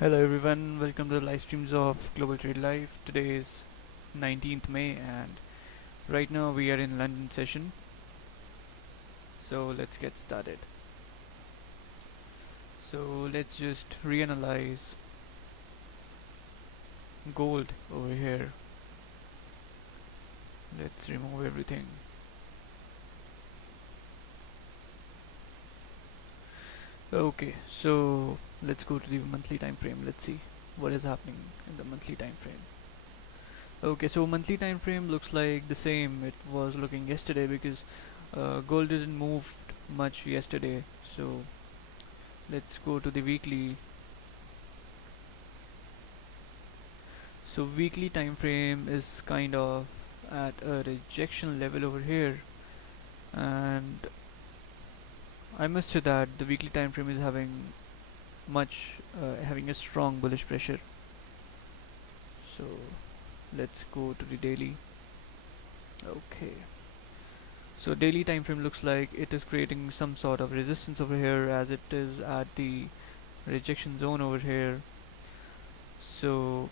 Hello everyone, welcome to the live streams of Global Trade Live. Today is 19th May and right now we are in London session. So let's get started. So let's just reanalyze gold over here. Let's remove everything. Okay, so let's go to the monthly time frame. Let's see what is happening in the monthly time frame. Okay, so monthly time frame looks like the same it was looking yesterday because gold didn't move much yesterday. So let's go to the weekly. So weekly time frame is kind of at a rejection level over here, and I must say that the weekly time frame is having a strong bullish pressure. So let's go to the daily. Okay, so daily time frame looks like it is creating some sort of resistance over here as it is at the rejection zone over here. So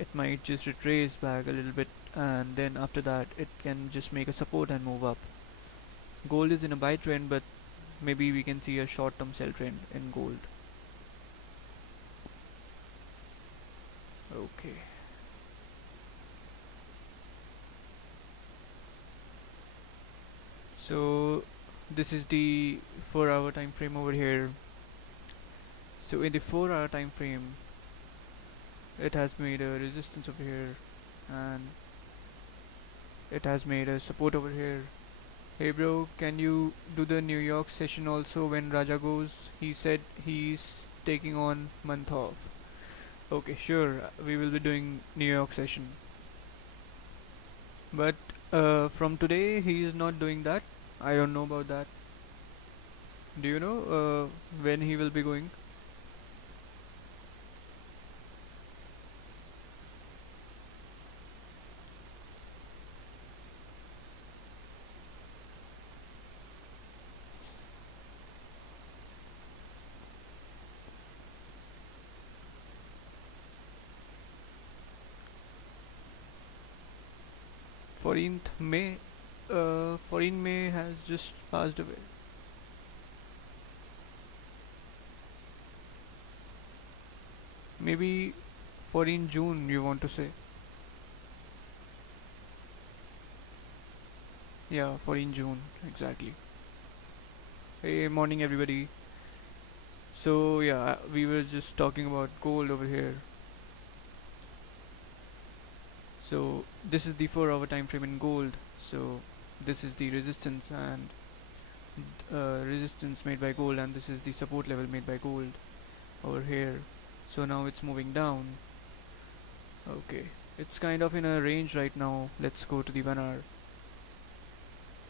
it might just retrace back a little bit, and then after that it can just make a support and move up. Gold is in a buy trend, but maybe we can see a short term sell trend in gold. Okay, so this is the 4 hour time frame over here. So in the 4 hour time frame it has made a resistance over here, and it has made a support over here. Hey bro, can you do the New York session also when Raja goes? He said he's taking on month off. Okay, sure, we will be doing New York session. But from today he is not doing that. I don't know about that. Do you know when he will be going? 14th May. 14th May has just passed away. Maybe 14th June you want to say? Yeah, 14th June exactly. Hey, morning everybody. So yeah, we were just talking about gold over here. So this is the 4 hour time frame in gold. So this is the resistance and resistance made by gold, and this is the support level made by gold over here. So now it's moving down. Okay, it's kind of in a range right now. Let's go to the 1 hour.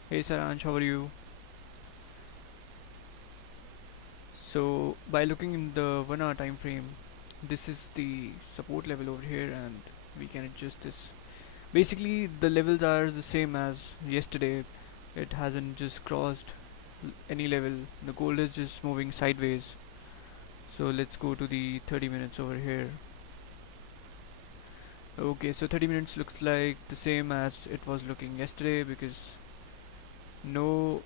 Hey Saransh, how are you? So by looking in the 1 hour time frame, this is the support level over here, and we can adjust this. Basically the levels are the same as yesterday. It hasn't just crossed any level. The gold is just moving sideways. So let's go to the 30 minutes over here. Okay, so 30 minutes looks like the same as it was looking yesterday because no,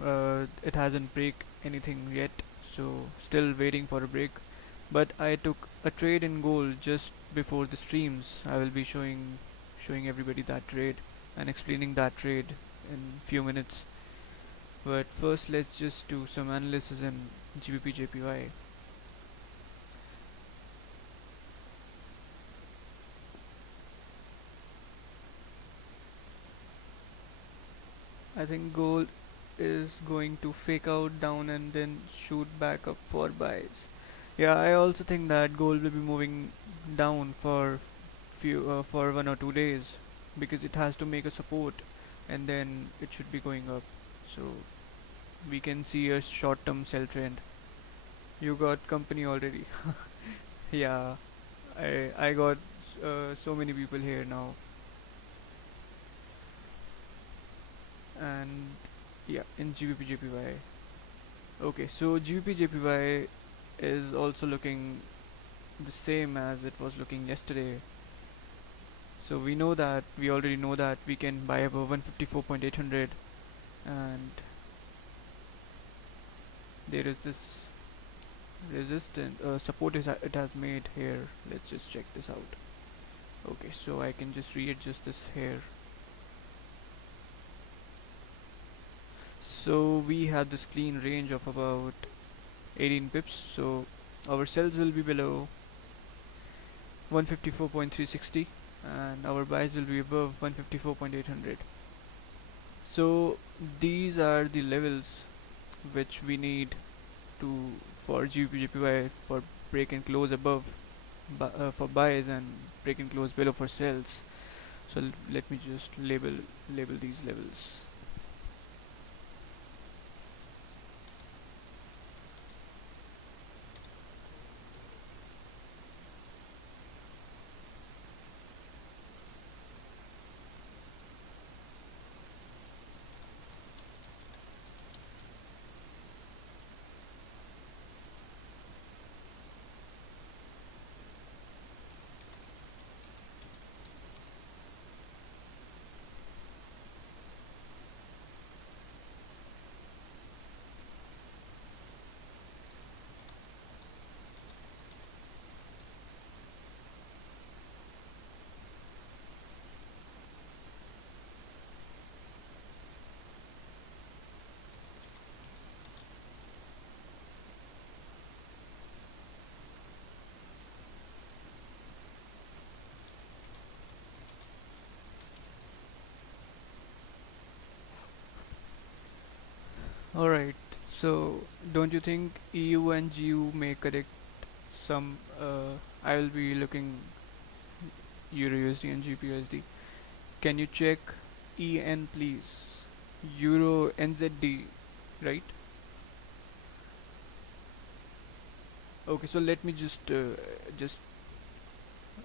it hasn't break anything yet. So still waiting for a break. But I took a trade in gold just before the streams. I will be showing everybody that trade and explaining that trade in few minutes. But first let's just do some analysis in GBP JPY. I think gold is going to fake out down and then shoot back up for buys. Yeah, I also think that gold will be moving down for 1 or 2 days because it has to make a support and then it should be going up. So we can see a short-term sell trend. You got company already. Yeah, I got so many people here now, and yeah, in GBP JPY. Okay, so GBP JPY is also looking the same as it was looking yesterday. So we already know that we can buy above 154.800, and there is this resistance support it has made here. Let's just check this out. Okay, so I can just readjust this here. So we have this clean range of about 18 pips. So our sells will be below 154.360 and our buys will be above 154.800. So these are the levels which we need to for GBPY for break and close above for buys and break and close below for sells. So let me just label these levels. Alright, so don't you think EU and GU may correct some? I will be looking Euro USD and GBP USD. Can you check EN please? Euro NZD, right? Okay, so let me just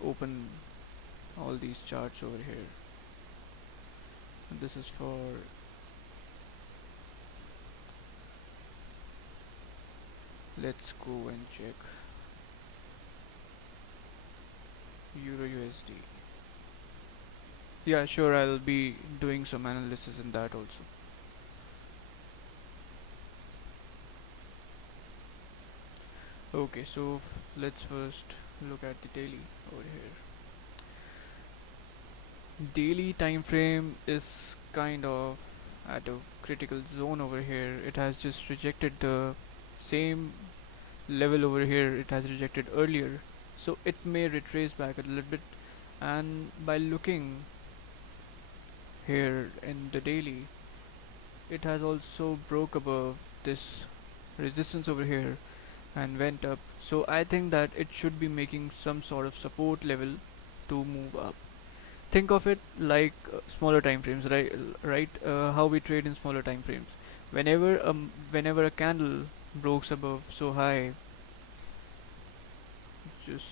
open all these charts over here. And this is for let's go and check Euro USD. Yeah, sure, I'll be doing some analysis in that also. Okay, so let's first look at the daily over here. Daily time frame is kind of at a critical zone over here. It has just rejected the same level over here it has rejected earlier, so it may retrace back a little bit. And by looking here in the daily, it has also broke above this resistance over here and went up. So I think that it should be making some sort of support level to move up. Think of it like smaller time frames, right? How we trade in smaller time frames. Whenever a candle breaks above so high, just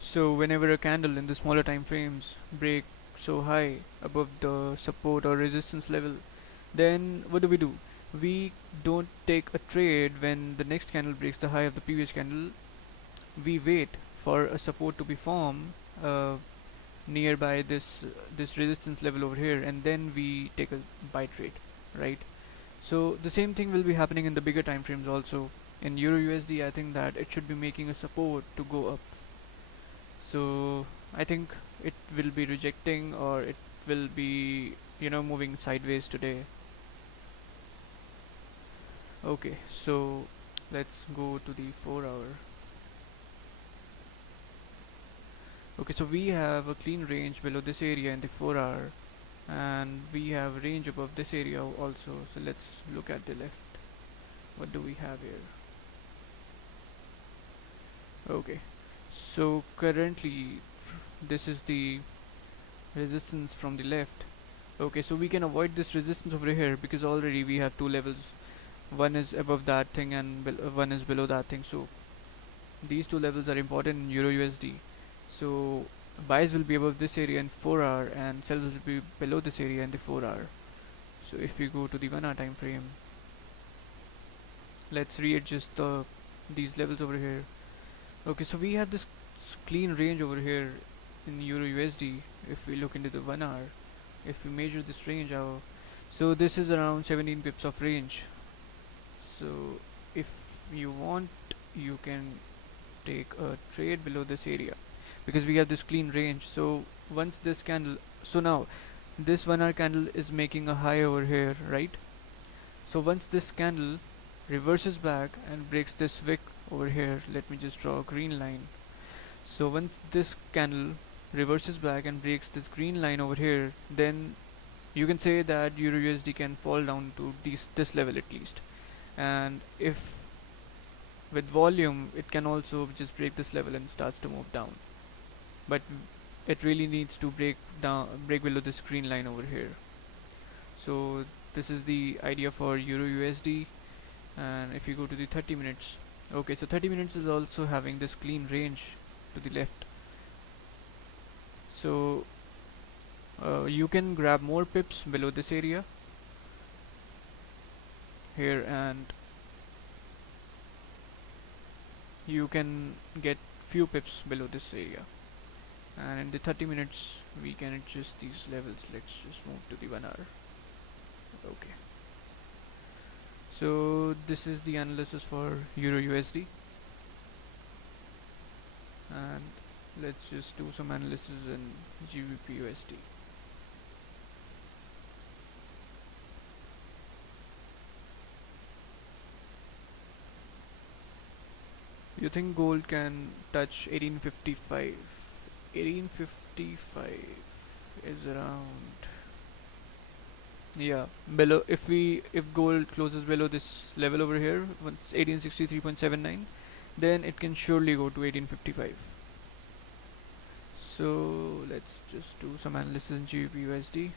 so whenever a candle in the smaller time frames break so high above the support or resistance level, then what do? We don't take a trade when the next candle breaks the high of the previous candle. We wait for a support to be formed nearby this resistance level over here, and then we take a buy trade, right? So the same thing will be happening in the bigger time frames also. In Euro USD, I think that it should be making a support to go up. So I think it will be rejecting, or it will be moving sideways today. Okay, so let's go to the 4 hour. Okay, so we have a clean range below this area in the 4 hour, and we have range above this area also. So let's look at the left. What do we have here? Okay, so currently this is the resistance from the left. Okay, so we can avoid this resistance over here because already we have two levels one is above that thing and one is below that thing. So these two levels are important in Euro USD. So buys will be above this area in 4 hour and sells will be below this area in the 4 hour. So if we go to the 1 hour time frame, let's readjust these levels over here. Okay, so we have this clean range over here in Euro USD. If we look into the 1 hour, if we measure this range out, so this is around 17 pips of range. So if you want, you can take a trade below this area because we have this clean range. So once this candle, so now this 1 hour candle is making a high over here, right? So once this candle reverses back and breaks this wick over here, let me just draw a green line. So once this candle reverses back and breaks this green line over here, then you can say that Euro USD can fall down to this level at least. And if with volume, it can also just break this level and starts to move down. But it really needs to break below this green line over here. So this is the idea for Euro USD. And if you go to the 30 minutes, okay, so 30 minutes is also having this clean range to the left. So you can grab more pips below this area here, and you can get few pips below this area. And in the 30 minutes we can adjust these levels. Let's just move to the 1 hour. Okay, so this is the analysis for Euro USD, and let's just do some analysis in GBP USD. You think gold can touch 1855? 1855 is around, yeah, below. If gold closes below this level over here, 1863.79, then it can surely go to 1855. So let's just do some analysis in GBP USD.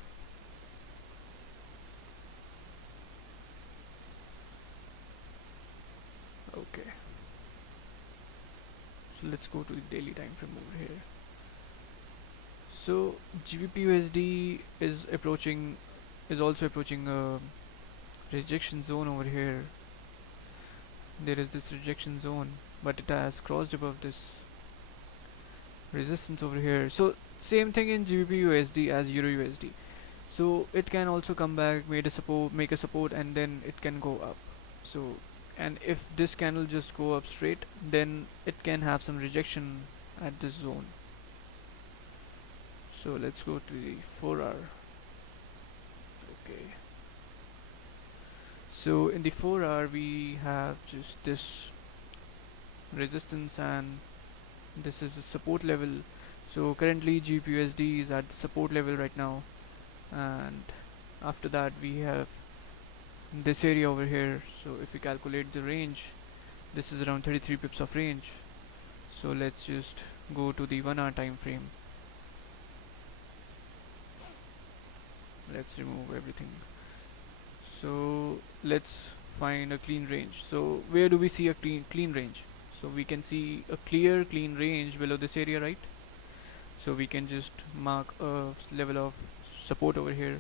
Okay, so let's go to the daily time frame over here. So GBP USD is also approaching a rejection zone over here. There is this rejection zone, but it has crossed above this resistance over here. So same thing in GBP USD as Euro USD. So it can also come back, make a support, and then it can go up. So, and if this candle just go up straight, then it can have some rejection at this zone. So let's go to the 4 hour. Okay, so in the 4 hour we have just this resistance, and this is a support level. So currently GBPUSD is at the support level right now, and after that we have this area over here. So if we calculate the range, this is around 33 pips of range. So let's just go to the 1 hour time frame. Let's remove everything. So let's find a clean range. So where do we see a clean range? So we can see a clear clean range below this area, right? So we can just mark a level of support over here.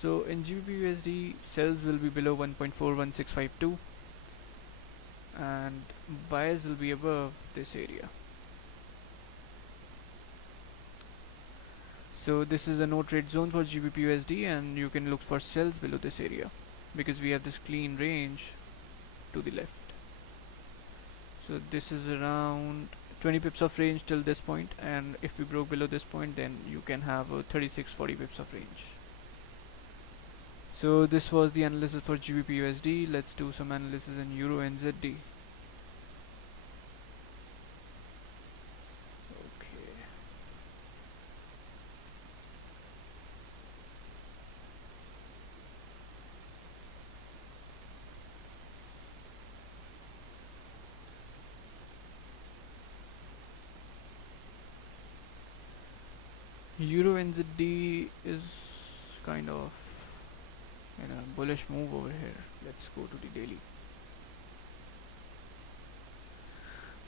So in GBPUSD, sells will be below 1.41652 and buys will be above this area. So this is a no trade zone for GBPUSD, and you can look for sells below this area because we have this clean range to the left. So this is around 20 pips of range till this point, and if we broke below this point, then you can have a 36-40 pips of range. So this was the analysis for GBPUSD. Let's do some analysis in Euro NZD. Euro NZD is kind of in a bullish move over here. Let's go to the daily.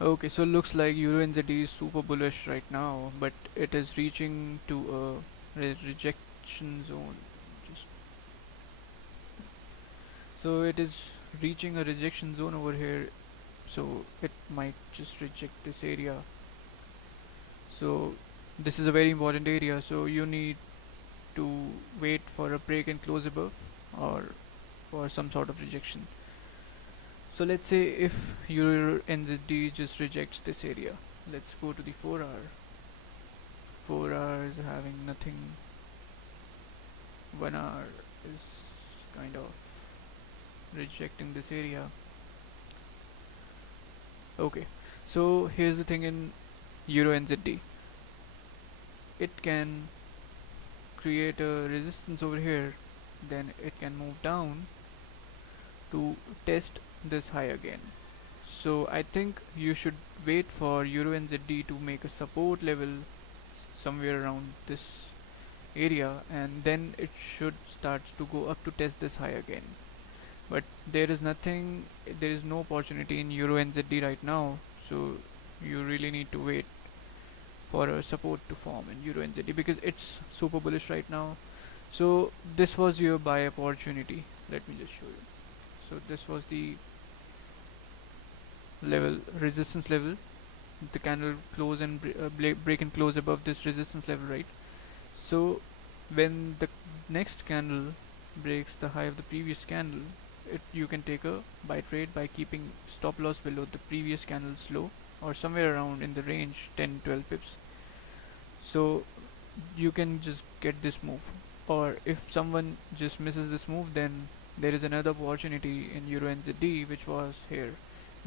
Okay, so looks like Euro NZD is super bullish right now, but it is reaching to a rejection zone. Just so it is reaching a rejection zone over here, so it might just reject this area. So this is a very important area, so you need to wait for a break and close above, or for some sort of rejection. So let's say if your NZD just rejects this area, let's go to the 4 hour. 4 hours having nothing. 1 hour is kind of rejecting this area. Okay, so here's the thing in Euro NZD. It can create a resistance over here, then it can move down to test this high again. So I think you should wait for Euro NZD to make a support level somewhere around this area, and then it should start to go up to test this high again. But there is no opportunity in Euro NZD right now, so you really need to wait for a support to form in Euro NZD because it's super bullish right now. So this was your buy opportunity. Let me just show you. So this was the level, resistance level. The candle close and break and close above this resistance level, right? So when the next candle breaks the high of the previous candle, you can take a buy trade by keeping stop loss below the previous candle's low, or somewhere around in the range 10-12 pips. So you can just get this move, or if someone just misses this move, then there is another opportunity in Euro NZD, which was here.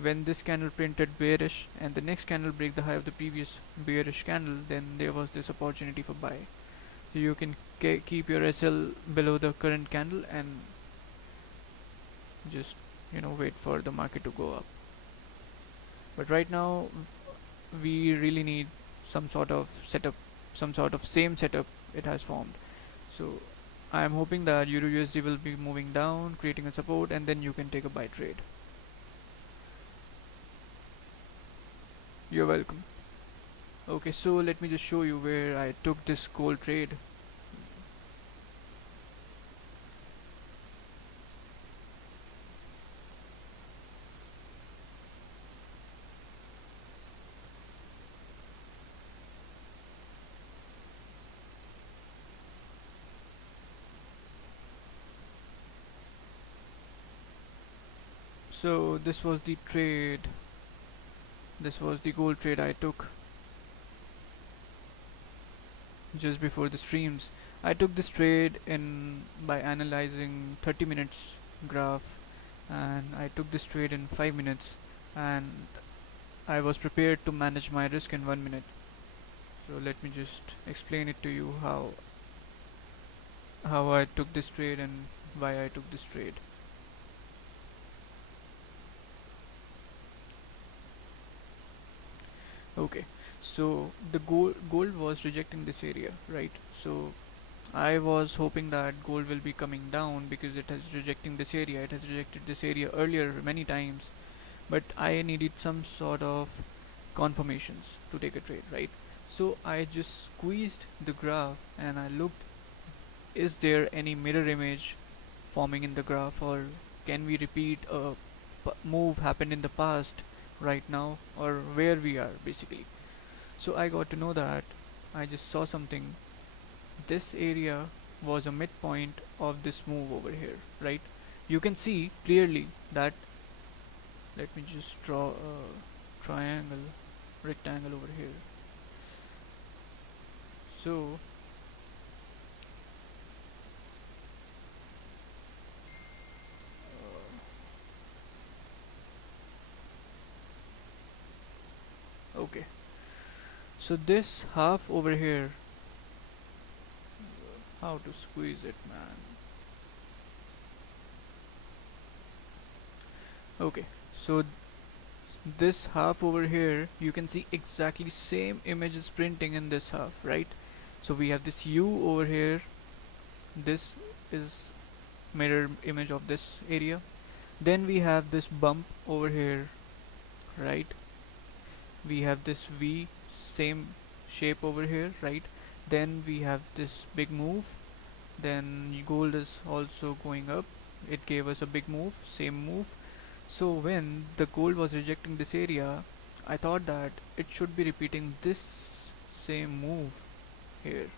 When this candle printed bearish and the next candle break the high of the previous bearish candle, then there was this opportunity for buy. So you can keep your SL below the current candle and just wait for the market to go up. But right now we really need some sort of setup, some sort of same setup it has formed. So I am hoping that Euro USD will be moving down, creating a support, and then you can take a buy trade. You're welcome. Okay, so let me just show you where I took this gold trade. So this was the trade. This was the gold trade I took just before the streams. I took this trade in by analyzing 30 minutes graph, and I took this trade in 5 minutes, and I was prepared to manage my risk in 1 minute. So let me just explain it to you how I took this trade and why I took this trade. Okay, so the gold was rejecting this area, right? So I was hoping that gold will be coming down because it has rejecting this area. It has rejected this area earlier many times, but I needed some sort of confirmations to take a trade, right? So I just squeezed the graph and I looked, is there any mirror image forming in the graph, or can we repeat a move happened in the past right now, or where we are basically. So I got to know that I just saw something. This area was a midpoint of this move over here, right? You can see clearly that, let me just draw a triangle, rectangle over here. So okay, so this half over here, how to squeeze it, man. Okay, so this half over here, you can see exactly same image is printing in this half, right? So we have this U over here, this is mirror image of this area. Then we have this bump over here, right? We have this V, same shape over here, right? Then we have this big move. Then gold is also going up. It gave us a big move, same move. So when the gold was rejecting this area, I thought that it should be repeating this same move here,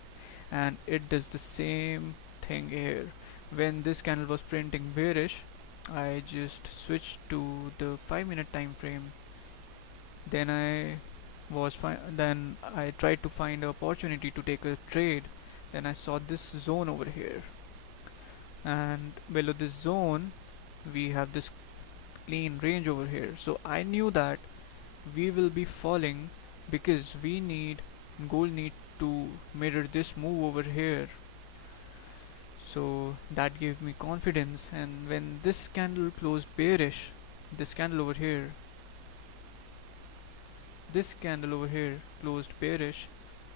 and it does the same thing here. When this candle was printing bearish, I just switched to the 5-minute time frame. Then then I tried to find an opportunity to take a trade. Then I saw this zone over here, and below this zone we have this clean range over here. So I knew that we will be falling because gold need to mirror this move over here. So that gave me confidence, and when this candle closed bearish, this candle over here, this candle over here closed bearish,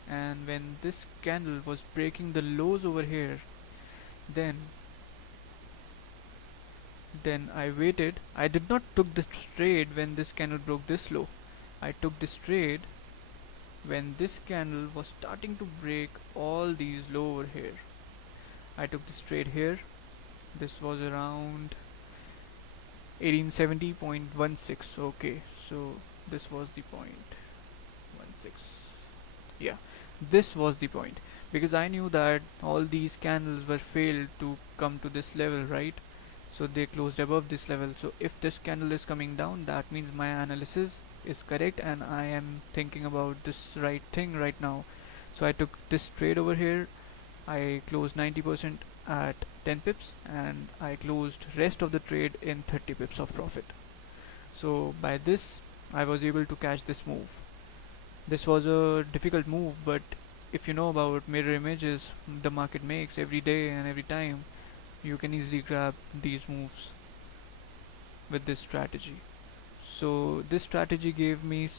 and when this candle was breaking the lows over here, then I waited. I did not took this trade when this candle broke this low. I took this trade when this candle was starting to break all these low over here. I took this trade here. This was around 1870.16. Okay, so this was the point 16. Yeah, this was the point, because I knew that all these candles were failed to come to this level, right? So they closed above this level. So if this candle is coming down, that means my analysis is correct and I am thinking about this right thing right now. So I took this trade over here. I closed 90% at 10 pips, and I closed rest of the trade in 30 pips of profit. So by this I was able to catch this move. This was a difficult move, but if you know about mirror images the market makes every day and every time, you can easily grab these moves with this strategy. So this strategy gave me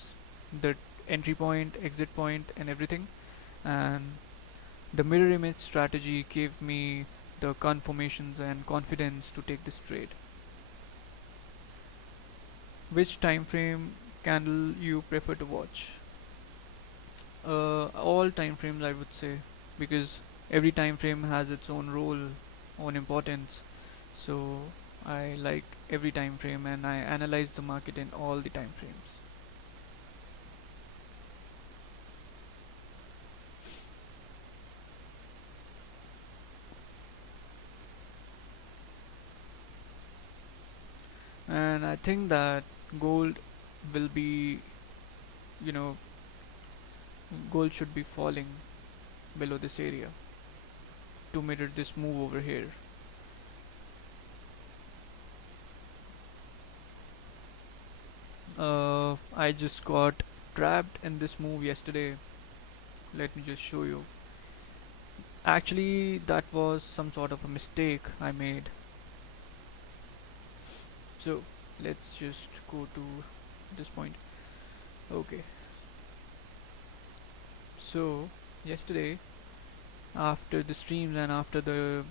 the entry point, exit point and everything, and the mirror image strategy gave me the confirmations and confidence to take this trade. Which time frame candle you prefer to watch? All time frames, I would say, because every time frame has its own role, own importance. So I like every time frame and I analyze the market in all the time frames. And I think that gold will be, you know, gold should be falling below this area to mirror this move over here. I just got trapped in this move yesterday. Let me just show you. Actually, that was some sort of a mistake I made. So let's just go to this point. Okay. So yesterday, after the streams and after the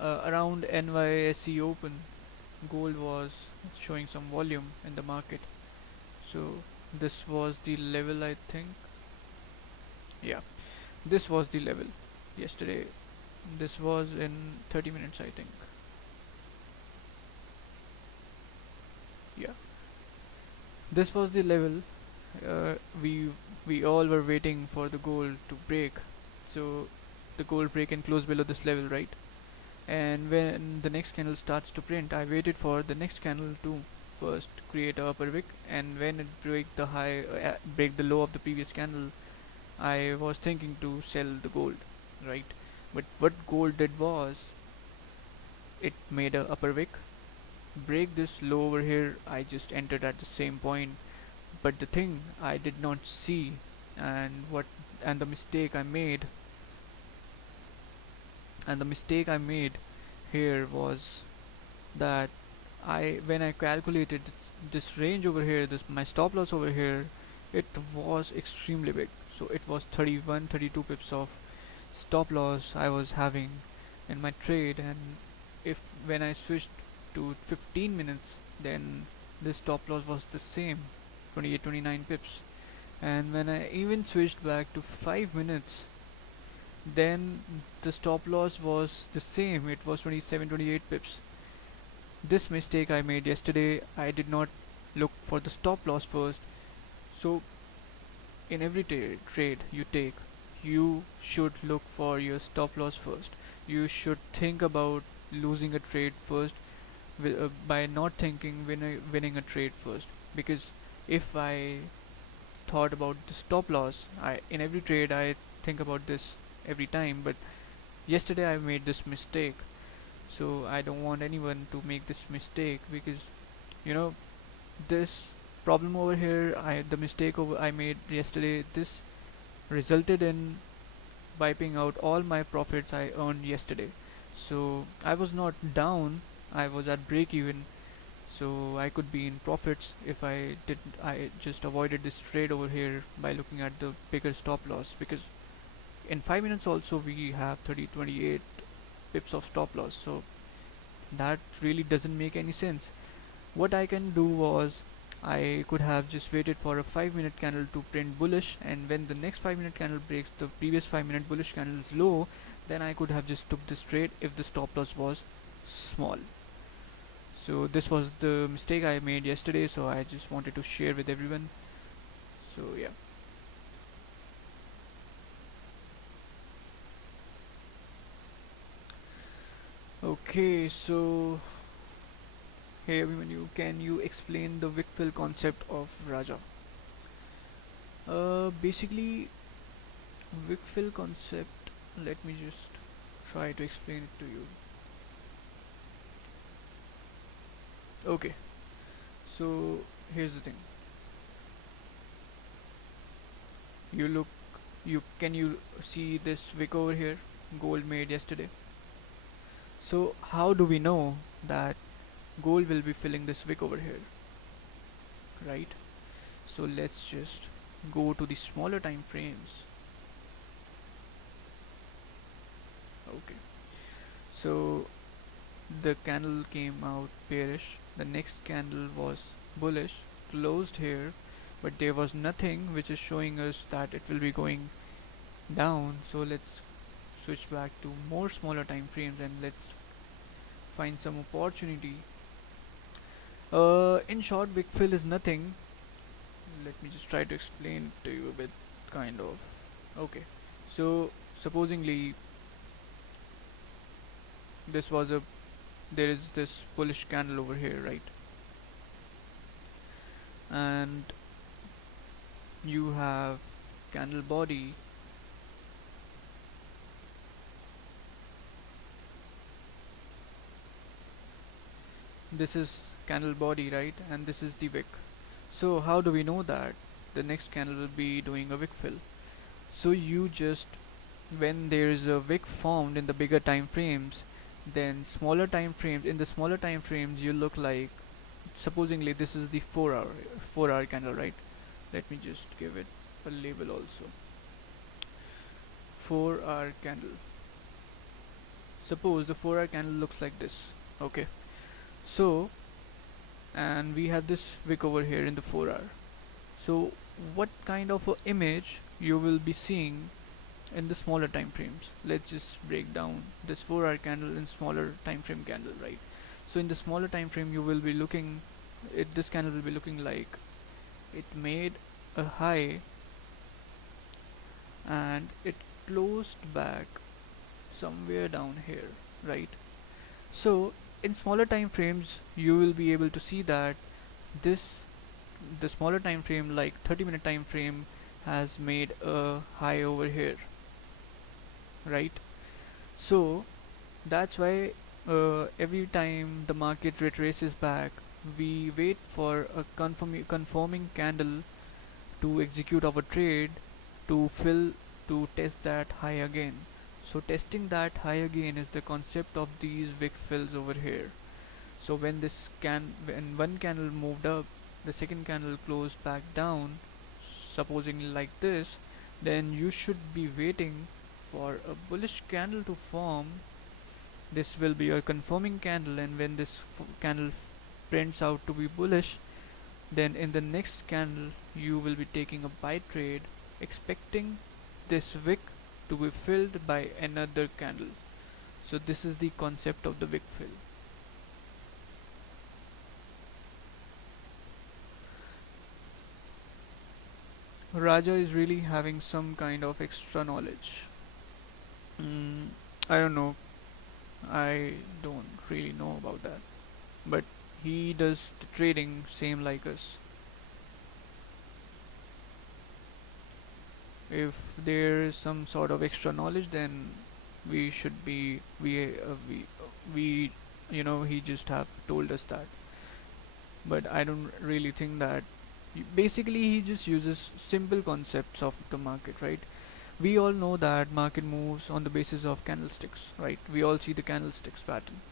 around NYSE Open, gold was showing some volume in the market. So this was the level, I think. Yeah, this was the level yesterday. This was in 30 minutes, I think. Yeah, this was the level. uh, we we all were waiting for the gold to break. So the gold break and close below this level, right? And when the next candle starts to print, I waited for the next candle to first create a upper wick, and when it break the low of the previous candle, I was thinking to sell the gold, right? But what gold did was, it made a upper wick, break this low over here. I just entered at the same point, but the thing I did not see, and the mistake I made, here was that when I calculated this range over here, this my stop loss over here, it was extremely big. So it was 31, 32 pips of stop loss I was having in my trade, and if when I switched to 15 minutes, then this stop loss was the same, 28 29 pips. And when I even switched back to 5 minutes, then the stop loss was the same, it was 27 28 pips. This mistake I made yesterday, I did not look for the stop loss first. So in every trade you take, you should look for your stop loss first. You should think about losing a trade first by not thinking winning a trade first. Because if I thought about the stop loss, I in every trade I think about this every time. But yesterday I made this mistake, so I don't want anyone to make this mistake, because you know this problem over here, the mistake I made yesterday, this resulted in wiping out all my profits I earned yesterday. So I was not down, I was at break even, so I could be in profits if I just avoided this trade over here by looking at the bigger stop loss. Because in 5 minutes also we have 30 28 pips of stop loss, so that really doesn't make any sense. What I can do was, I could have just waited for a 5 minute candle to print bullish, and when the next 5 minute candle breaks the previous 5 minute bullish candle's low, then I could have just took this trade if the stop loss was small. So this was the mistake I made yesterday, so I just wanted to share with everyone. So yeah. Okay, so hey everyone, can you explain the Wickfill concept of Raja? Basically, Wickfill concept, let me just try to explain it to you. Okay, so here's the thing. You look, you see this wick over here, gold made yesterday. So how do we know that gold will be filling this wick over here, right? So let's just go to the smaller time frames. Okay, so the candle came out bearish, the next candle was bullish, closed here, but there was nothing which is showing us that it will be going down. So let's switch back to more smaller time frames and let's find some opportunity. In short, big fill is nothing. Let me just try to explain to you a bit, kind of. Okay, so supposingly this was a there is this bullish candle over here, right? And you have candle body, this is candle body, right? And this is the wick. So how do we know that the next candle will be doing a wick fill? So you just, when there is a wick formed in the bigger time frames, then smaller time frames, in the smaller time frames you look like, supposingly this is the 4 hour candle, right? Let me just give it a label also. 4 hour candle. Suppose the 4 hour candle looks like this. Okay, so, and we have this wick over here in the 4 hour. So what kind of a image you will be seeing in the smaller time frames? Let's just break down this 4 hour candle in smaller time frame candle, right? So in the smaller time frame you will be looking, this candle will be looking like it made a high and it closed back somewhere down here, right? So in smaller time frames you will be able to see that this the smaller time frame, like 30-minute time frame, has made a high over here, right? So that's why every time the market retraces back, we wait for a conforming candle to execute our trade, to fill, to test that high again. So testing that high again is the concept of these wick fills over here. So when when one candle moved up, the second candle closed back down, supposing like this, then you should be waiting for a bullish candle to form This will be your confirming candle, and when this candle prints out to be bullish, then in the next candle you will be taking a buy trade, expecting this wick to be filled by another candle. So this is the concept of the wick fill. Raja is really having some kind of extra knowledge. Mm, I don't know. I don't really know about that. But he does the trading same like us. If there is some sort of extra knowledge, then we should be we he just have told us that. But I don't really think that. Basically, he just uses simple concepts of the market, right? We all know that market moves on the basis of candlesticks, right? We all see the candlesticks pattern,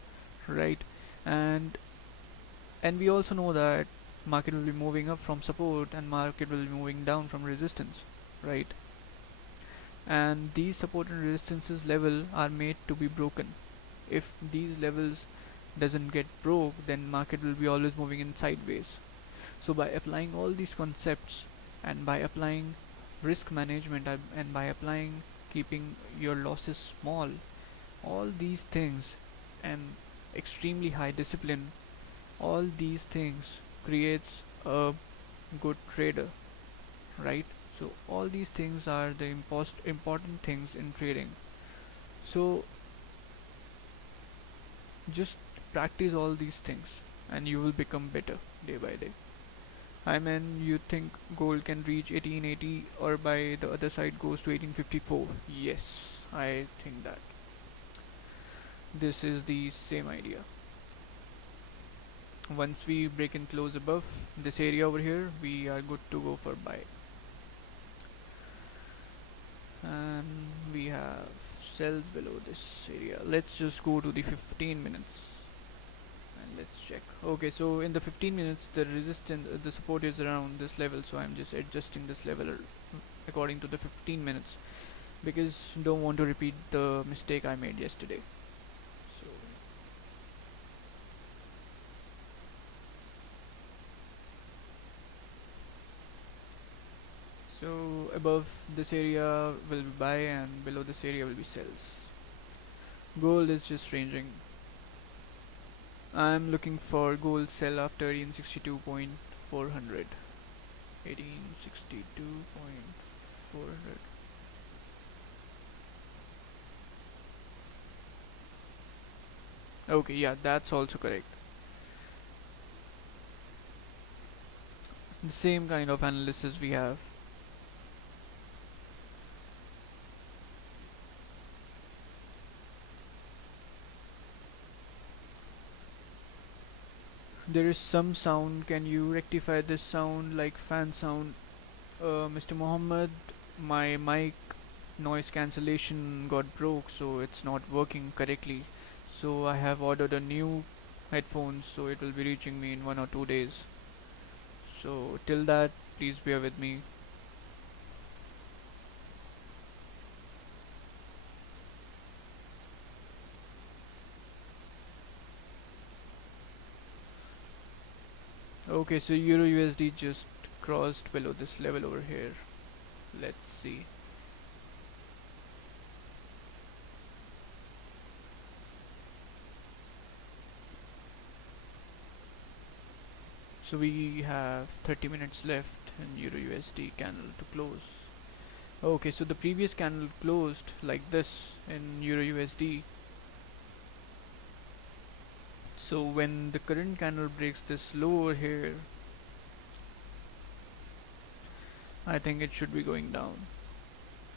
right? and and we also know that market will be moving up from support and market will be moving down from resistance, right? And these support and resistances level are made to be broken. If these levels doesn't get broke, then market will be always moving in sideways. So by applying all these concepts, and by applying risk management, and by applying keeping your losses small, all these things, and extremely high discipline, all these things creates a good trader, right? So all these things are the important things in trading. So just practice all these things and you will become better day by day. I mean, you think gold can reach 1880 or by the other side goes to 1854? Yes, I think that this is the same idea. Once we break and close above this area over here, we are good to go for buy. And we have sells below this area. Let's just go to the 15 minutes and let's check. Okay, so in the 15 minutes the resistance, the support is around this level, so I'm just adjusting this level according to the 15 minutes, because don't want to repeat the mistake I made yesterday. So so above this area will be buy and below this area will be sells. Gold is just ranging. I'm looking for gold sell after 1862.400. 1862.400. Okay, yeah, that's also correct. The same kind of analysis we have. There is some sound. Can you rectify this sound, like fan sound? Mr. Mohammed, my mic noise cancellation got broke, so it's not working correctly. So I have ordered a new headphones, so it will be reaching me in 1 or 2 days. So till that, please bear with me. Okay, so Euro USD just crossed below this level over here. Let's see. So we have 30 minutes left in Euro USD candle to close. Okay, so the previous candle closed like this in Euro USD. So when the current candle breaks this low over here, I think it should be going down.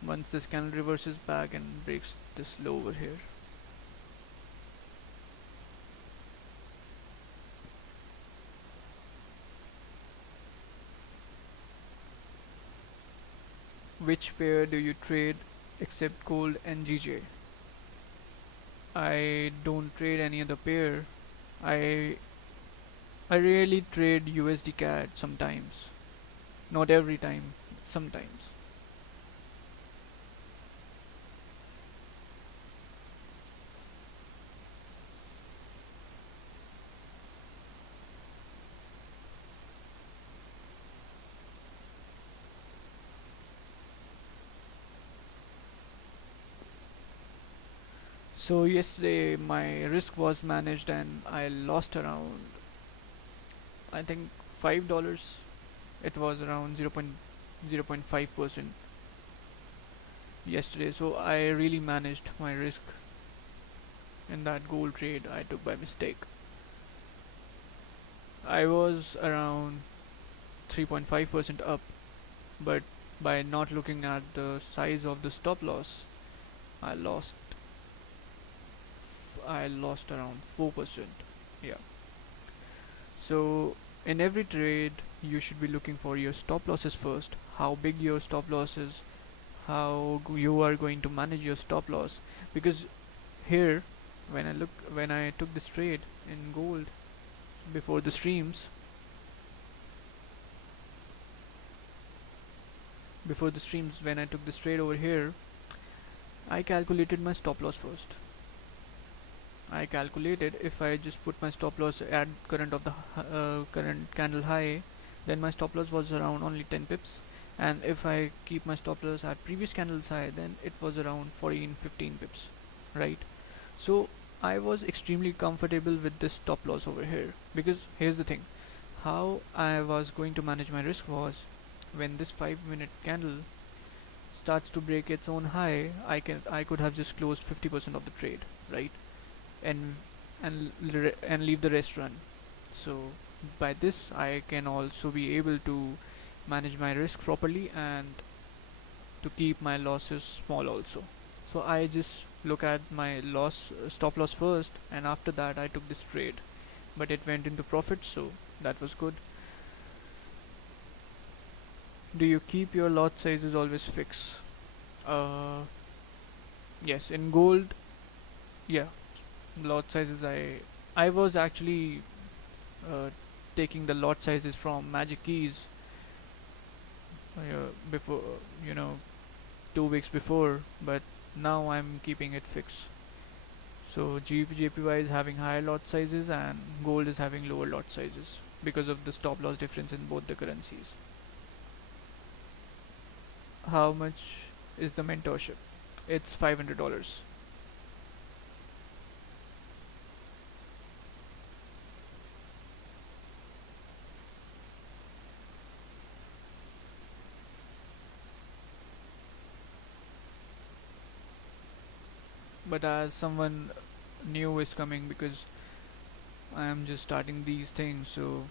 Once this candle reverses back and breaks this low over here. Which pair do you trade except gold and GJ? I don't trade any other pair. I I rarely trade USD CAD sometimes. Not every time, sometimes. So yesterday my risk was managed and I lost around, I think, $5. It was around 0.05% yesterday. So I really managed my risk in that gold trade I took by mistake. I was around 3.5% up, but by not looking at the size of the stop loss, I lost I lost around 4%. Yeah. So in every trade you should be looking for your stop losses first, how big your stop loss is, you are going to manage your stop loss. Because here, when I took this trade in gold before the streams, when I took this trade over here, I calculated my stop loss first. I calculated if I just put my stop loss at current candle high, then my stop loss was around only 10 pips, and if I keep my stop loss at previous candle's high, then it was around 14-15 pips, right? So I was extremely comfortable with this stop loss over here, because here's the thing: how I was going to manage my risk was, when this 5-minute candle starts to break its own high, I could have just closed 50% of the trade, right? and and leave the rest run. So by this I can also be able to manage my risk properly and to keep my losses small also. So I just look at my stop loss first, and after that I took this trade, but it went into profit, so that was good. Do you keep your lot sizes always fixed? Yes, in gold, yeah. Lot sizes, I was actually uh, taking the lot sizes from magic keys before, you know 2 weeks before, but now I'm keeping it fixed. So JPY is having higher lot sizes and gold is having lower lot sizes because of the stop loss difference in both the currencies. How much is the mentorship? It's $500. But as someone new is coming, because I am just starting these things, so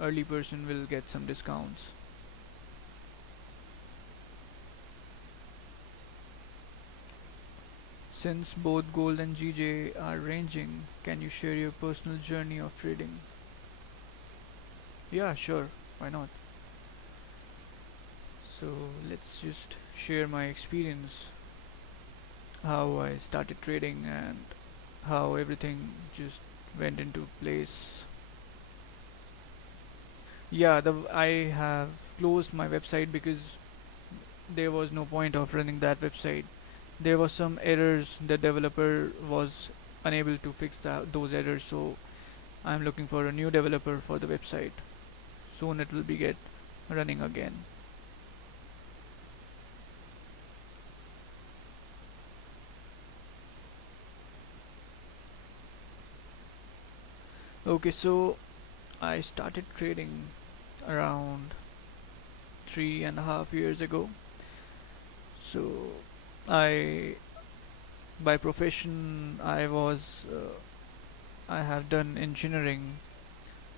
early person will get some discounts. Since both gold and GJ are ranging, can you share your personal journey of trading? Yeah, sure, why not? So let's just share my experience, how I started trading and how everything just went into place. Yeah, I have closed my website because there was no point of running that website. There was some errors, the developer was unable to fix those errors, so I'm looking for a new developer for the website. Soon it will be get running again. Okay, so I started trading around 3.5 years ago. So I, by profession, I have done engineering,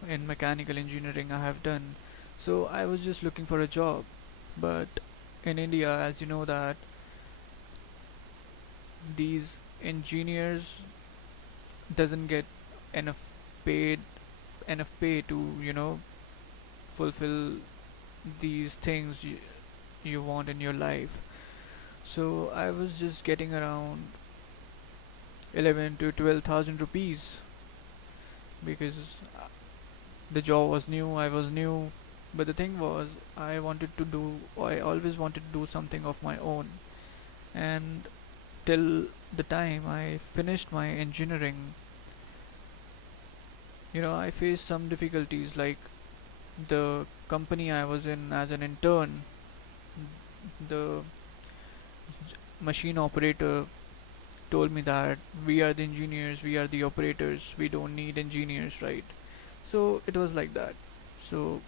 in mechanical engineering I have done. So I was just looking for a job, but in India, as you know, that these engineers doesn't get enough paid enough pay to fulfill these things you want in your life. So I was just getting around 11 to 12,000 rupees, because the job was new, I was new. But the thing was, I always wanted to do something of my own. And till the time I finished my engineering, I faced some difficulties, like the company I was in as an intern, the machine operator told me that we are the engineers, we are the operators, we don't need engineers, right? So it was like that. So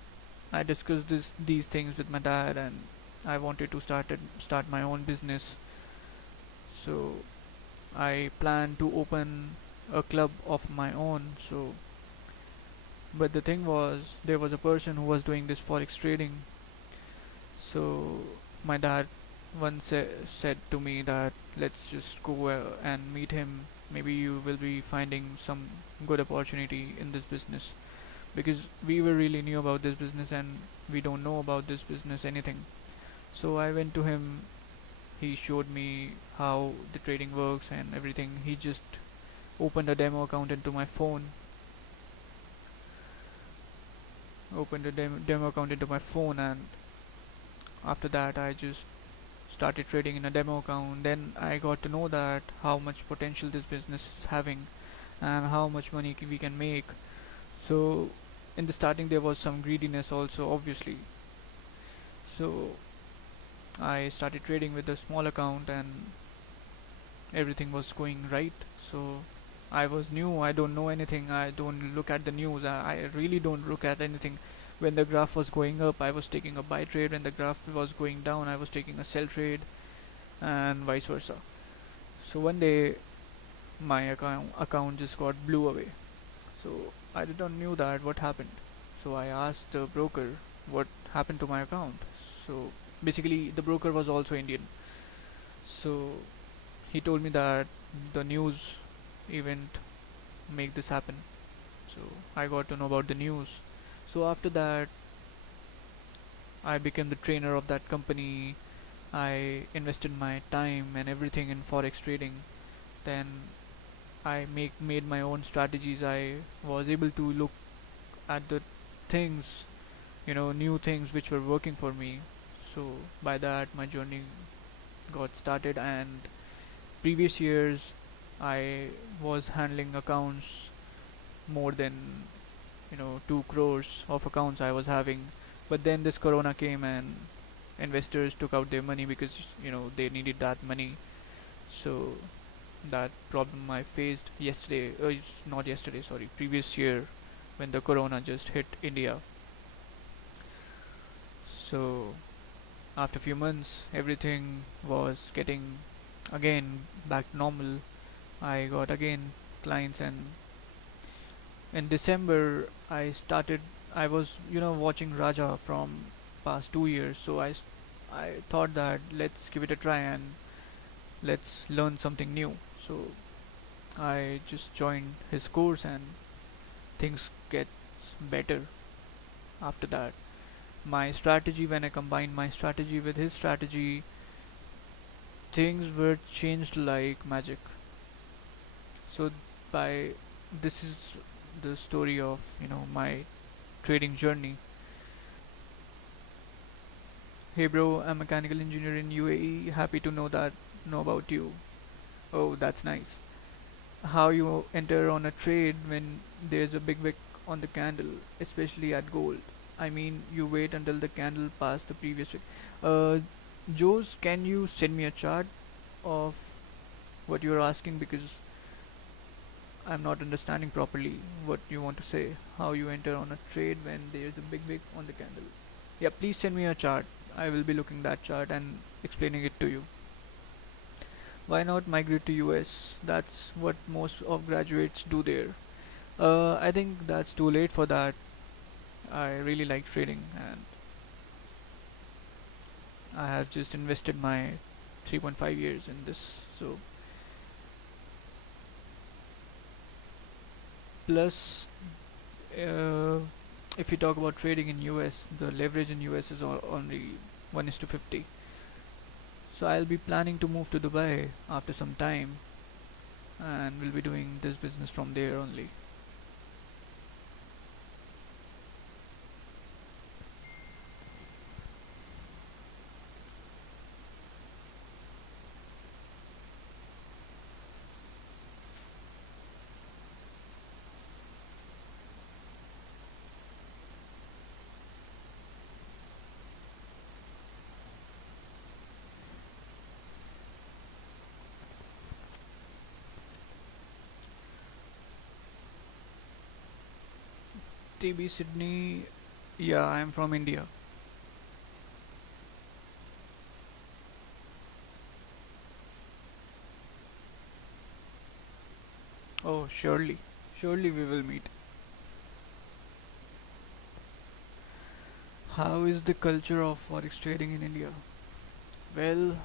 I discussed these things with my dad, and I wanted to start my own business. So I planned to open a club of my own. So, but the thing was, there was a person who was doing this forex trading. So my dad once said to me that let's just go and meet him. Maybe you will be finding some good opportunity in this business, because we were really new about this business and we don't know about this business anything. So I went to him. He showed me how the trading works and everything. He just opened a demo account into my phone. Opened a demo account into my phone, and after that I just started trading in a demo account. Then I got to know that how much potential this business is having and how much money we can make. So in the starting there was some greediness also, obviously. So I started trading with a small account and everything was going right. So I was new, I don't know anything, I don't look at the news, I really don't look at anything. When the graph was going up, I was taking a buy trade. When the graph was going down, I was taking a sell trade, and vice versa. So one day my account just got blew away. So I didn't knew that what happened. So I asked the broker what happened to my account. So basically the broker was also Indian. So he told me that the news event make this happen. So I got to know about the news. So after that I became the trainer of that company. I invested my time and everything in forex trading. Then I made my own strategies. I was able to look at the things, new things which were working for me. So by that my journey got started. And previous years I was handling accounts more than 2 crores of accounts I was having. But then this corona came and investors took out their money because they needed that money. So that problem I faced yesterday, not yesterday, sorry, previous year, when the corona just hit India. So after a few months, everything was getting again back to normal. I got again clients, and in December I was watching Raja from past 2 years. So I thought that let's give it a try and let's learn something new. So I just joined his course, and things get better after that. My strategy, when I combined my strategy with his strategy, things were changed like magic. So by this is the story of my trading journey. Hey bro, I'm a mechanical engineer in UAE. Happy to know about you. Oh, that's nice. How you enter on a trade when there's a big wick on the candle, especially at gold. I mean, you wait until the candle past the previous wick. Uh, Joes, can you send me a chart of what you're asking, because I'm not understanding properly what you want to say. How you enter on a trade when there's a big wick on the candle. Yeah, please send me a chart. I will be looking that chart and explaining it to you. Why not migrate to US? That's what most of graduates do there. I think that's too late for that. I really like trading, and I have just invested my 3.5 years in this. So plus, uh, if you talk about trading in US, the leverage in US is only 1 is to 50. So I'll be planning to move to Dubai after some time, and we'll be doing this business from there only. TB Sydney. Yeah, I'm from India. Oh, surely. Surely we will meet. How is the culture of forex trading in India? Well,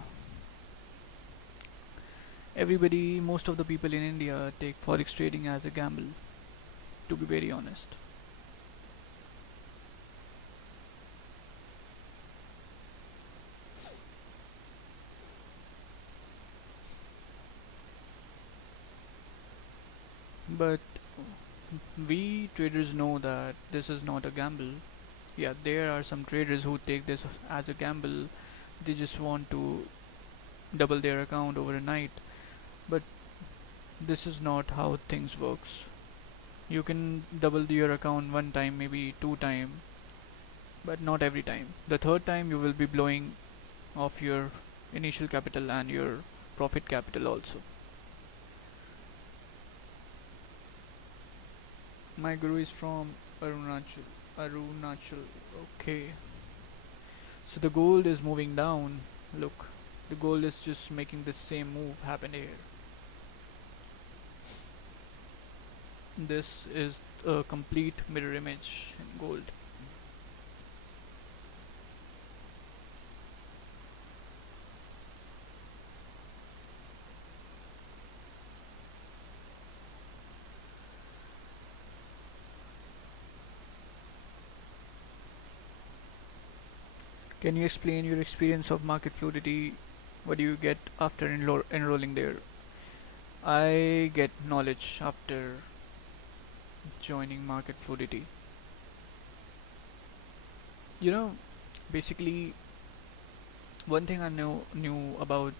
most of the people in India take forex trading as a gamble, to be very honest. But we traders know that this is not a gamble. Yeah, there are some traders who take this as a gamble. They just want to double their account over a night. But this is not how things works. You can double your account one time, maybe two time, but not every time. The third time you will be blowing off your initial capital and your profit capital also. My guru is from Arunachal. Arunachal. Okay. So the gold is moving down. Look, the gold is just making the same move happen here. This is a complete mirror image in gold. Can you explain your experience of market fluidity? What do you get after enrolling there? I get knowledge after joining market fluidity. You know, basically, one thing I knew about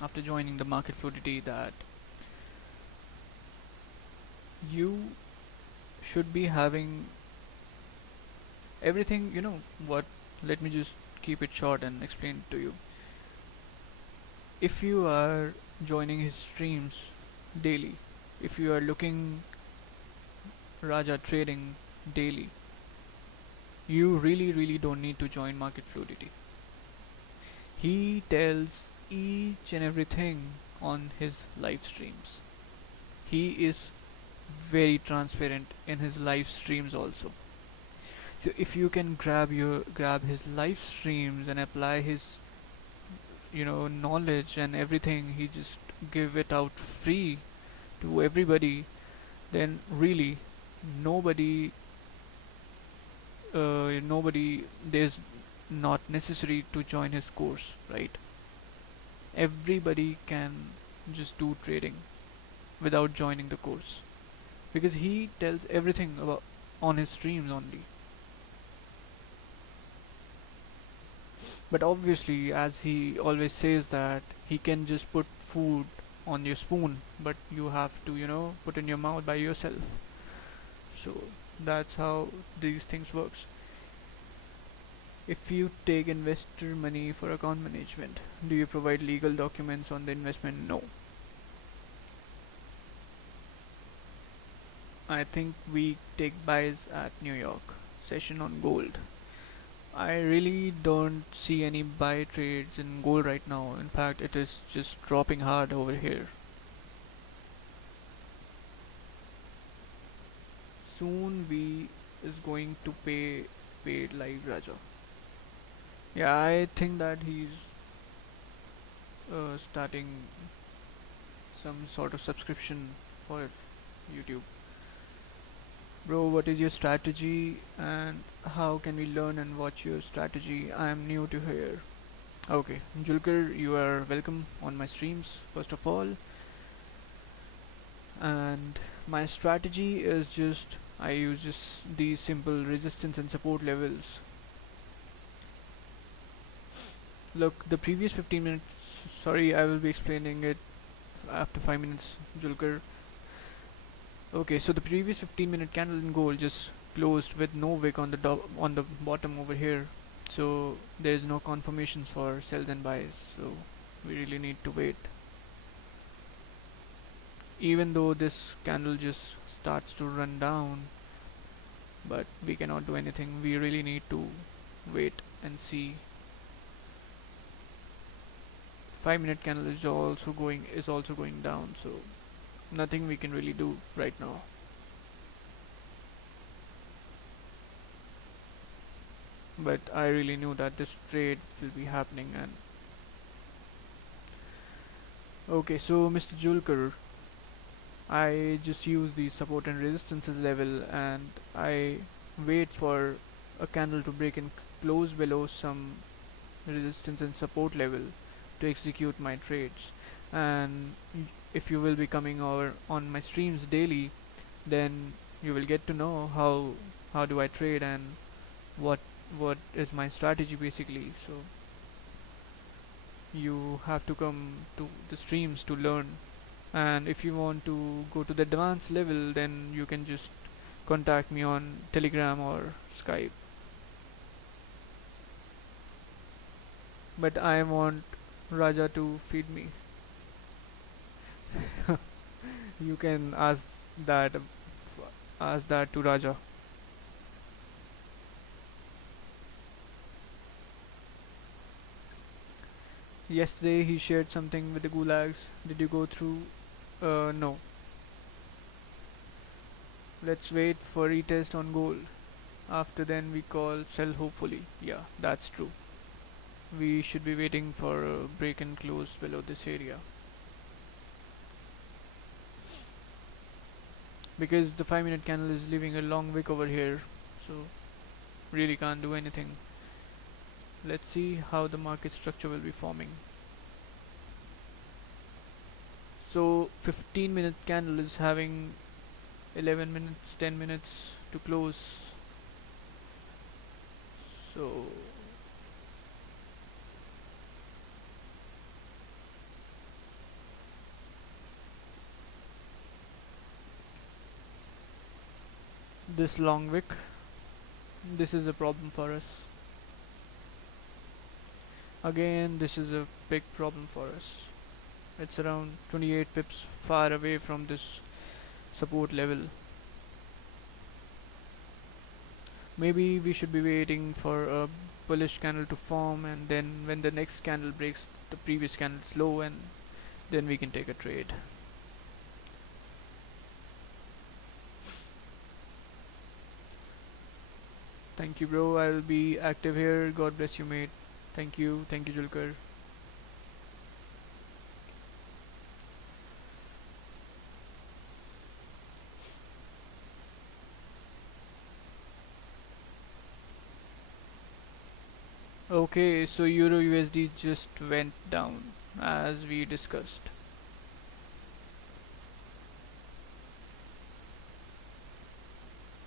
after joining the market fluidity that you should be having everything. You know what? Let me just keep it short and explain it to you. If you are joining his streams daily, if you are looking Raja trading daily, you really don't need to join market fluidity. He tells each and everything on his live streams. He is very transparent in his live streams also. So if you can grab his live streams and apply his knowledge and everything, he just give it out free to everybody, then really nobody nobody there's not necessary to join his course, right? Everybody can just do trading without joining the course because he tells everything about on his streams only. But obviously, as he always says that he can just put food on your spoon, but you have to put in your mouth by yourself. So that's how these things works. If you take investor money for account management, do you provide legal documents on the investment? No. I think we take buys at New York. Session on gold. I really don't see any buy trades in gold right now. In fact, it is just dropping hard over here. Soon we is going to pay paid live Raja. Yeah, I think that he's starting some sort of subscription for YouTube. Bro, what is your strategy and how can we learn and watch your strategy? I am new to here. Okay, Julkar, you are welcome on my streams, first of all. And my strategy is just I use just these simple resistance and support levels. Look, the previous 15 minutes, sorry, I will be explaining it after 5 minutes, Julkar. Okay, so the previous 15-minute candle in gold just closed with no wick on the bottom over here. So there is no confirmations for sells and buys. So we really need to wait. Even though this candle just starts to run down, but we cannot do anything. We really need to wait and see. 5 minute candle is also going down, so nothing we can really do right now. But I really knew that this trade will be happening. And okay, so Mr. Julker, I just use the support and resistances level, and I wait for a candle to break and close below some resistance and support level to execute my trades. And if you will be coming over on my streams daily, then you will get to know how do I trade and what what is my strategy basically. So you have to come to the streams to learn. And if you want to go to the advanced level, then you can just contact me on Telegram or Skype. But I want Raja to feed me. You can ask that to Raja. Yesterday he shared something with the gulags. Did you go through? No. Let's wait for retest on gold. After then we call sell hopefully. Yeah, that's true. We should be waiting for a break and close below this area. Because the 5 minute candle is leaving a long wick over here, so really can't do anything. Let's see how the market structure will be forming. So 15-minute candle is having 11 minutes, 10 minutes to close. So this long wick, this is a problem for us. Again, this is a big problem for us. It's around 28 pips far away from this support level. Maybe we should be waiting for a bullish candle to form, and then when the next candle breaks the previous candle's low, and then we can take a trade. Thank you, bro. I'll be active here. God bless you, mate. Thank you, Julkar. Okay, so Euro USD just went down as we discussed.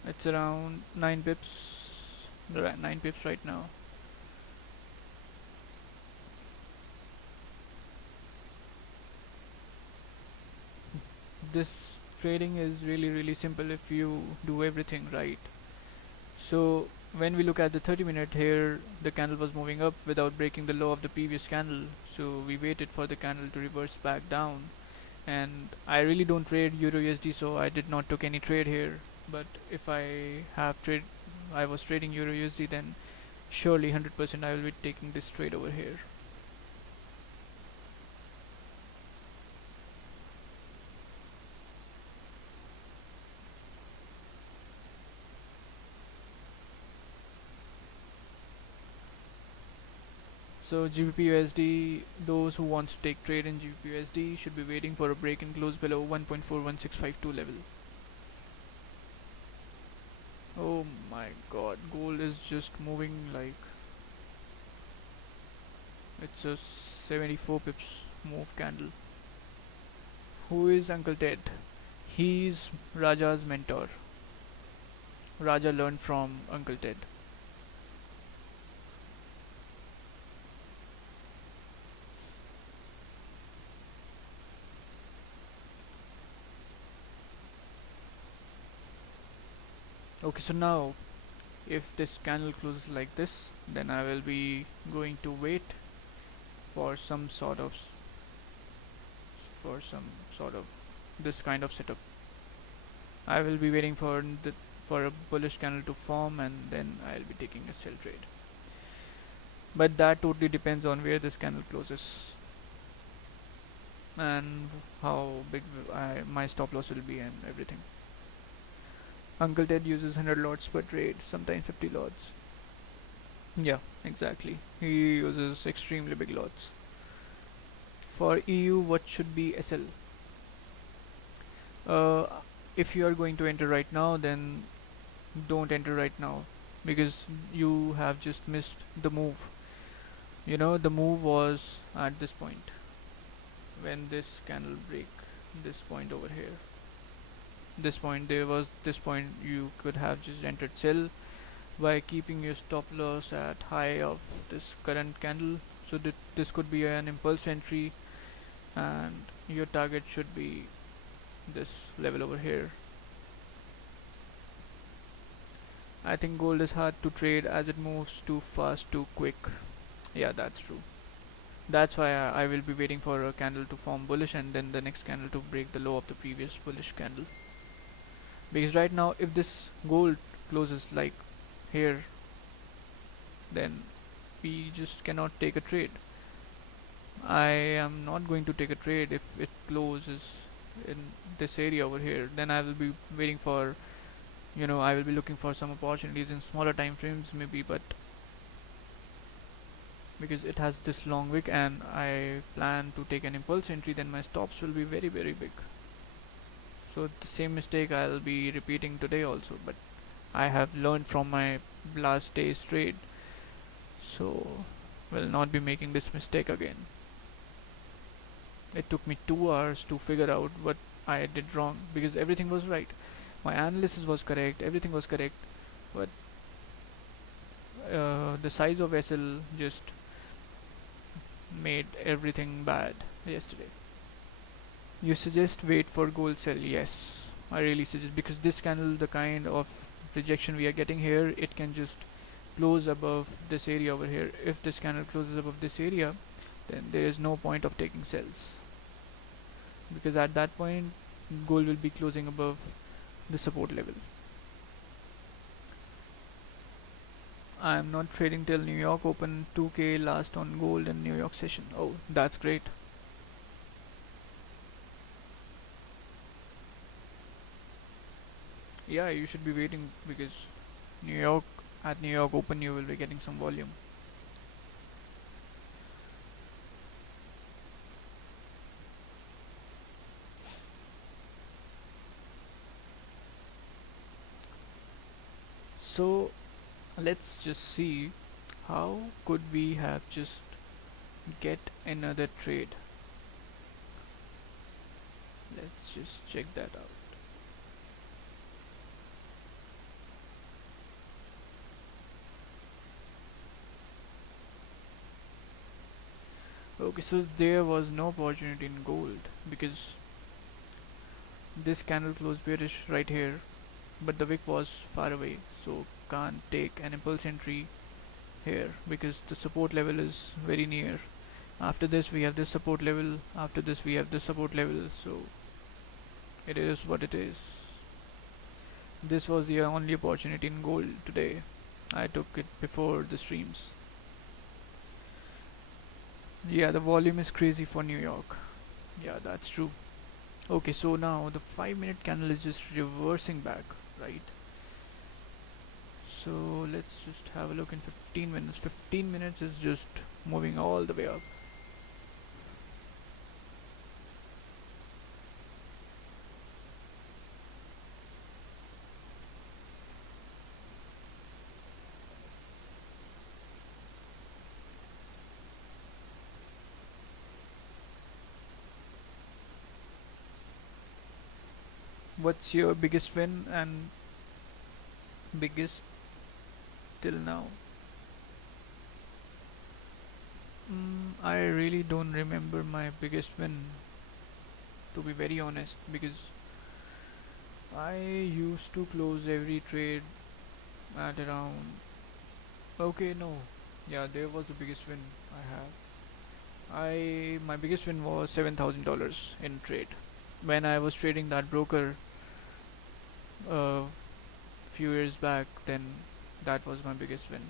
It's around 9 pips, 9 pips right now. This trading is really simple if you do everything right. So when we look at the 30 minute here, the candle was moving up without breaking the low of the previous candle, so we waited for the candle to reverse back down. And I really don't trade Euro USD, so I did not took any trade here. But if I was trading Euro USD, then surely 100% I will be taking this trade over here. So GBP USD, those who want to take trade in GBP USD should be waiting for a break and close below 1.41652 level. Oh my god, gold is just moving like it's a 74 pips move candle. Who is Uncle Ted? He's Raja's mentor. Raja learned from Uncle Ted. Okay, so now if this candle closes like this, then I will be going to wait for some sort of this kind of setup. I will be waiting for for a bullish candle to form, and then I'll be taking a sell trade. But that totally depends on where this candle closes and how big my stop loss will be and everything. Uncle Ted uses 100 lots per trade, sometimes 50 lots. Yeah, exactly. He uses extremely big lots. For EU, what should be SL? Uh, if you are going to enter right now, then don't enter right now because you have just missed the move. You know, the move was at this point when this candle break this point over here. This point, there was this point you could have just entered sell by keeping your stop loss at high of this current candle. So that this could be an impulse entry, and your target should be this level over here. I think gold is hard to trade as it moves too fast, too quick. Yeah, that's true. That's why I will be waiting for a candle to form bullish and then the next candle to break the low of the previous bullish candle. Because right now, if this gold closes like here, then we just cannot take a trade. I am not going to take a trade if it closes in this area over here. Then I will be waiting for, I will be looking for some opportunities in smaller time frames maybe, but because it has this long wick and I plan to take an impulse entry, then my stops will be very very big. So the same mistake I'll be repeating today also, but I have learned from my last day's trade, so will not be making this mistake again. It took me 2 hours to figure out what I did wrong because everything was right. My analysis was correct, everything was correct, but the size of SL just made everything bad yesterday. You suggest wait for gold sell? Yes, I really suggest, because this candle, the kind of rejection we are getting here, it can just close above this area over here. If this candle closes above this area, then there is no point of taking sells, because at that point gold will be closing above the support level. I am not trading till New York open. 2k last on gold in New York session. Oh, that's great. Yeah, you should be waiting because at New York open you will be getting some volume. So let's just see how could we have just get another trade. Let's just check that out. Okay, so there was no opportunity in gold because this candle closed bearish right here, but the wick was far away, so can't take an impulse entry here because the support level is very near. After this we have this support level, after this we have this support level, so it is what it is. This was the only opportunity in gold today. I took it before the streams. Yeah, the volume is crazy for New York. Yeah, that's true. Okay, so now the 5-minute candle is just reversing back, right? So let's just have a look in 15 minutes. 15 minutes is just moving all the way up. What's your biggest win and biggest till now? I really don't remember my biggest win, to be very honest, because I used to close every trade at around. Okay, no. Yeah, there was the biggest win I have. My biggest win was $7,000 in trade when I was trading that broker a few years back, then that was my biggest win.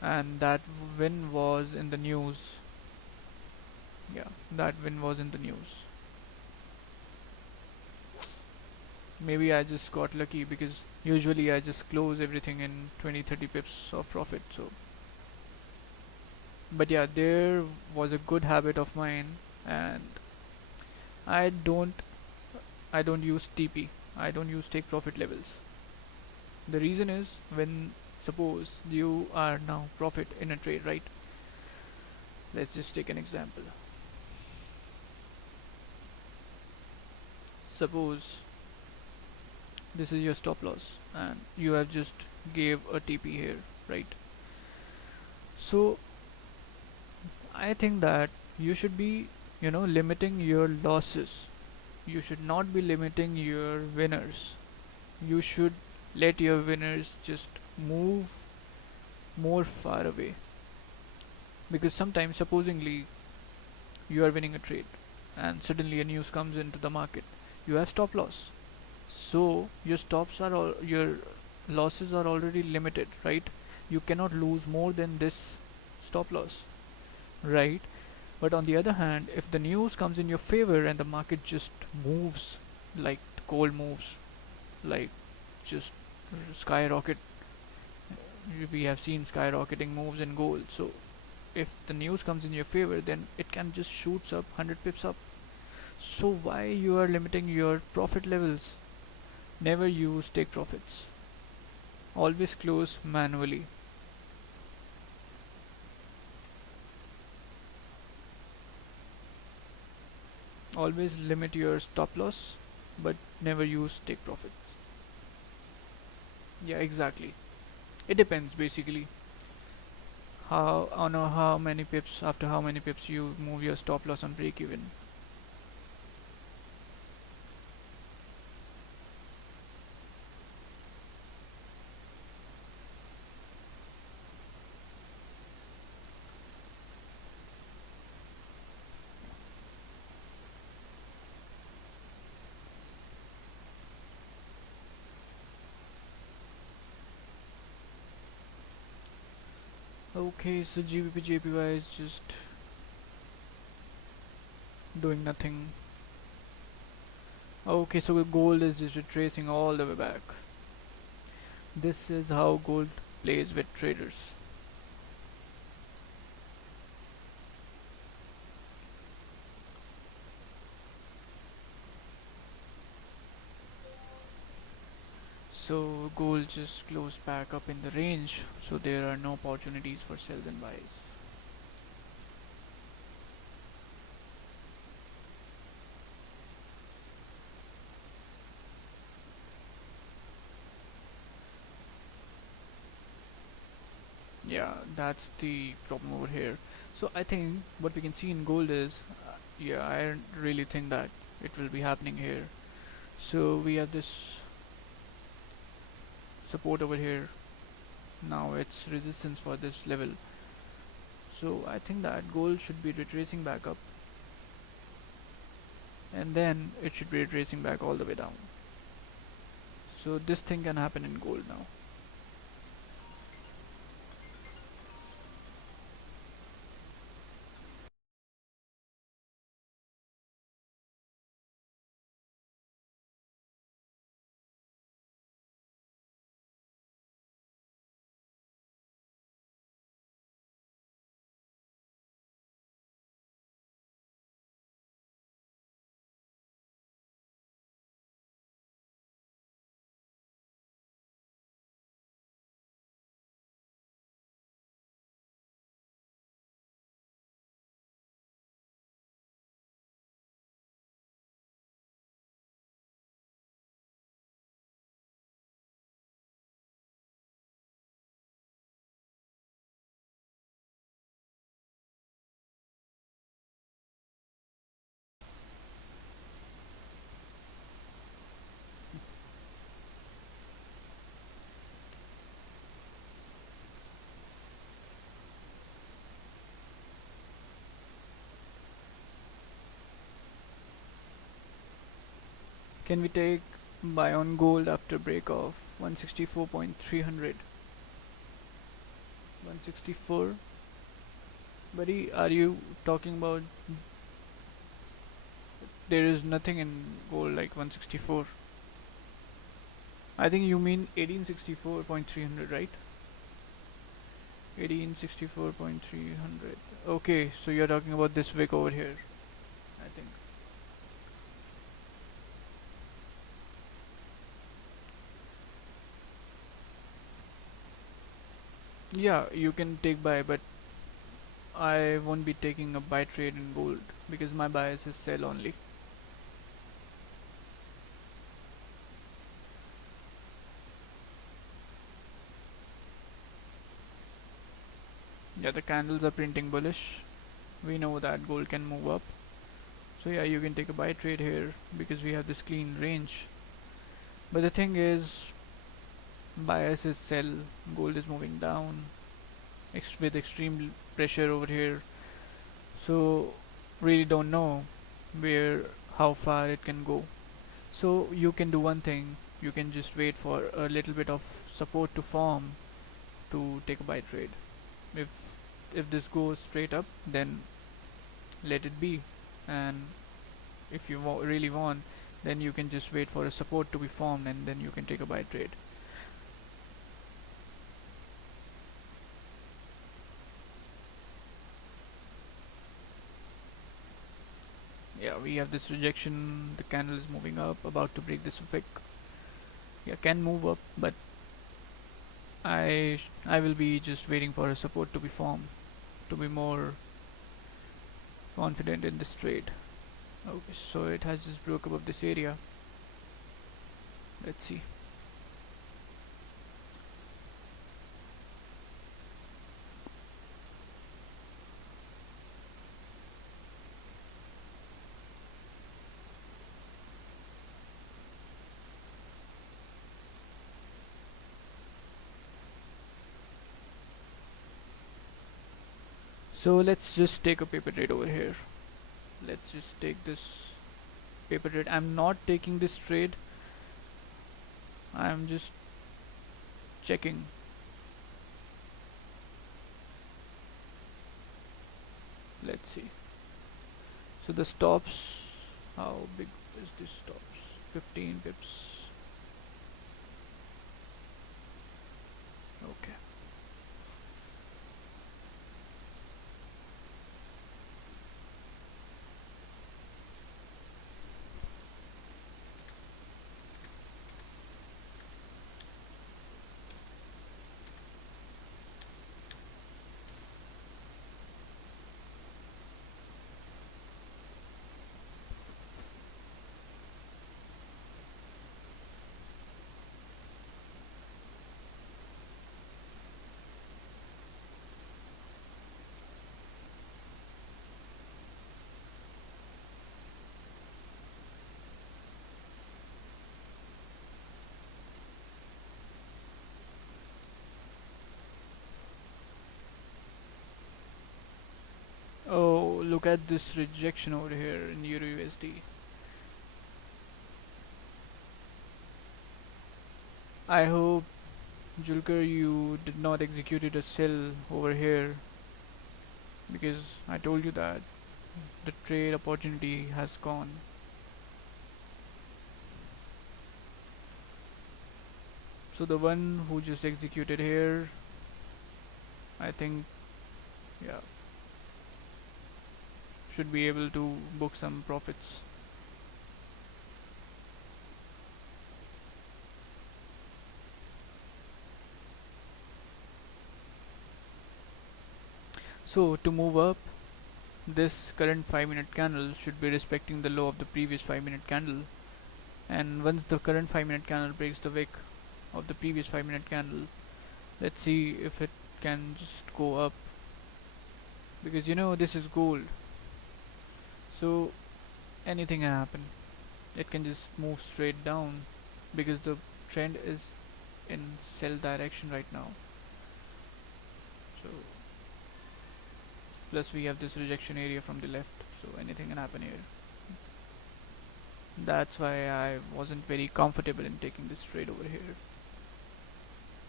And that win was in the news. Yeah, that win was in the news. Maybe I just got lucky because usually I just close everything in 20-30 pips of profit. So, but yeah, there was a good habit of mine, and I don't I don't use TP. I don't use take profit levels. The reason is, when suppose you are now profit in a trade, right? Let's just take an example. Suppose this is your stop loss and you have just gave a TP here, right? So I think that you should be, limiting your losses. You should not be limiting your winners. You should let your winners just move more far away, because sometimes supposingly you are winning a trade and suddenly a news comes into the market, you have stop loss, so your losses are already limited, right? You cannot lose more than this stop loss, right? But on the other hand, if the news comes in your favor and the market just moves like the gold moves, like just skyrocket, we have seen skyrocketing moves in gold. So if the news comes in your favor, then it can just shoots up 100 pips up. So why you are limiting your profit levels? Never use take profits. Always close manually. Always limit your stop loss, but never use take profits. Yeah, exactly. It depends basically. How many pips, after how many pips you move your stop loss on break even. Okay, so GBP JPY is just doing nothing. Okay, so gold is just retracing all the way back. This is how gold plays with traders. So gold just closed back up in the range, so there are no opportunities for sells and buys. Yeah, that's the problem over here. So I think what we can see in gold is, yeah, I really think that it will be happening here. So we have this support over here. Now it's resistance for this level. So I think that gold should be retracing back up, and then it should be retracing back all the way down. So this thing can happen in gold now. Can we take buy on gold after break of 164.300. 164. Buddy, are you talking about there is nothing in gold like 164? I think you mean 1864.300, right? 1864.300. Okay, so you're talking about this wick over here, I think. Yeah, you can take buy, but I won't be taking a buy trade in gold because my bias is sell only. Yeah, the candles are printing bullish. We know that gold can move up. So yeah, you can take a buy trade here because we have this clean range. But the thing is, bias is sell, gold is moving down with extreme pressure over here. So really don't know where how far it can go. So you can do one thing, you can just wait for a little bit of support to form to take a buy trade. If if this goes straight up, then let it be, and if you really want, then you can just wait for a support to be formed and then you can take a buy trade. Yeah, we have this rejection, the candle is moving up, about to break this wick. Yeah, can move up, but I will be just waiting for a support to be formed to be more confident in this trade. Okay, so it has just broke above this area. Let's see. So let's just take a paper trade over here. Let's just take this paper trade. I'm not taking this trade, I'm just checking. Let's see. So the stops, how big is this stops? 15 pips. Okay. Oh, look at this rejection over here in Euro USD. I hope, Julker, you did not execute a sell over here because I told you that the trade opportunity has gone. So the one who just executed here, I think, yeah, should be able to book some profits. So to move up, this current 5-minute candle should be respecting the low of the previous 5-minute candle, and once the current 5-minute candle breaks the wick of the previous 5-minute candle, let's see if it can just go up, because you know this is gold, so anything can happen. It can just move straight down because the trend is in sell direction right now. So plus we have this rejection area from the left, so anything can happen here. That's why I wasn't very comfortable in taking this trade over here.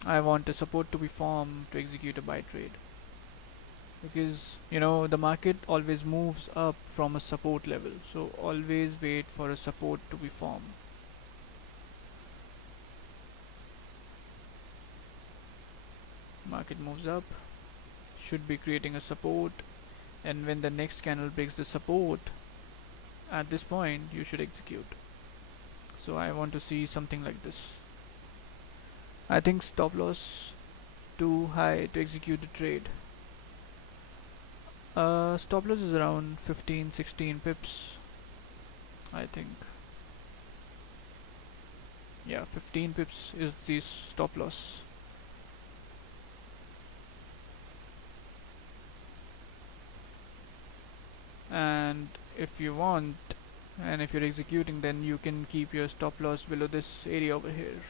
I want a support to be formed to execute a buy trade, because the market always moves up from a support level, so always wait for a support to be formed. Market moves up, should be creating a support, and when the next candle breaks the support, at this point you should execute. So I want to see something like this. I think stop loss too high to execute the trade. Stop loss is around 15-16 pips, I think. Yeah, 15 pips is the stop loss. And if you want, and if you're executing, then you can keep your stop loss below this area over here,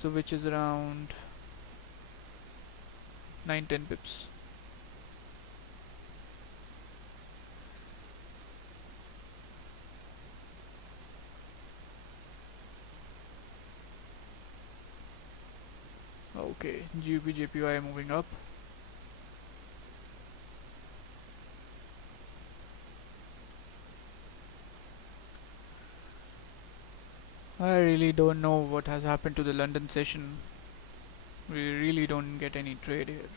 so which is around 9-10 pips. Okay, GBP JPY moving up. I really don't know what has happened to the London session. We really don't get any trade here.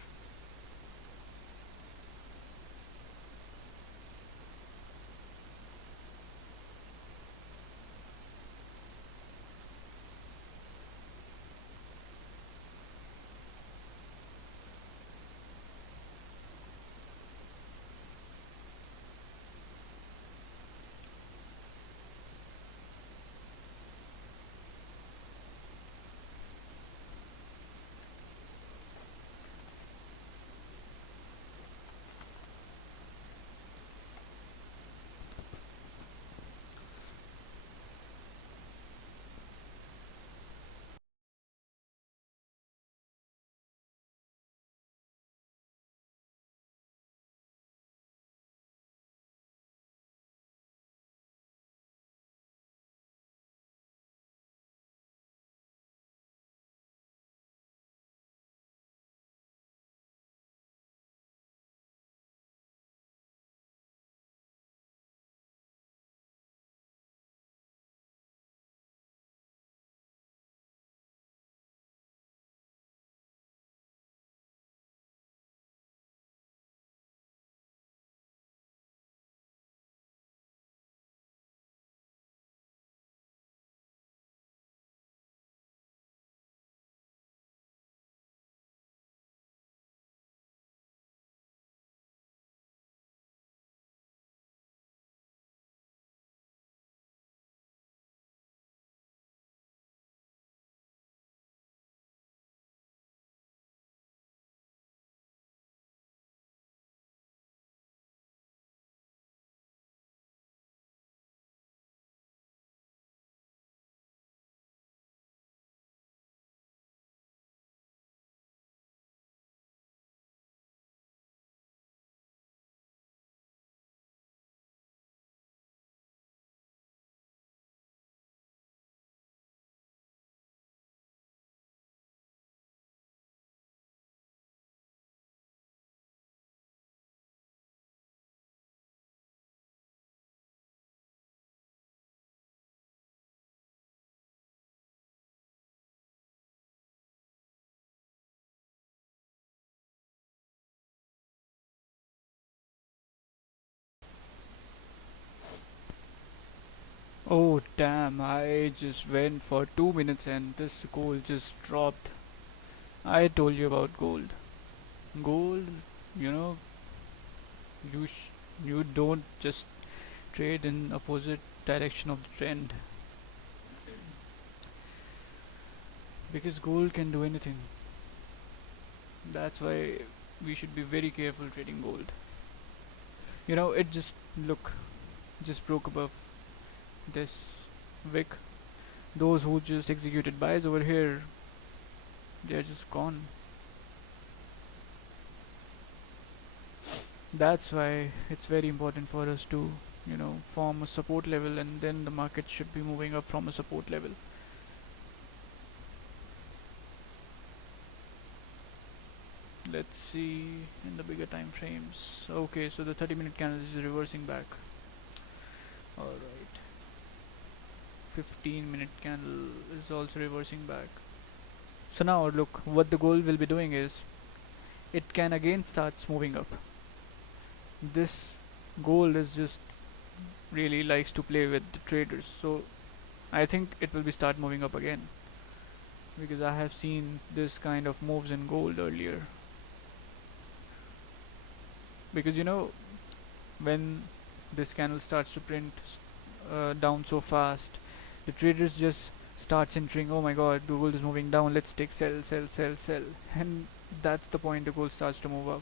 Oh damn, I just went for 2 minutes and this gold just dropped. I told you about gold. Gold, you know, you you don't just trade in opposite direction of the trend, because gold can do anything. That's why we should be very careful trading gold. It just broke above this wick. Those who just executed buys over here, they're just gone. That's why it's very important for us to, form a support level, and then the market should be moving up from a support level. let's see in the bigger time frames. Okay, so the 30-minute candle is reversing back. Alright, 15-minute candle is also reversing back. So now look, what the gold will be doing is it can again starts moving up. This gold is just really likes to play with the traders, so I think it will be start moving up again, because I have seen this kind of moves in gold earlier. Because when this candle starts to print down so fast, the traders just starts entering, oh my god, the gold is moving down, let's take sell, sell, sell, sell, and that's the point the gold starts to move up.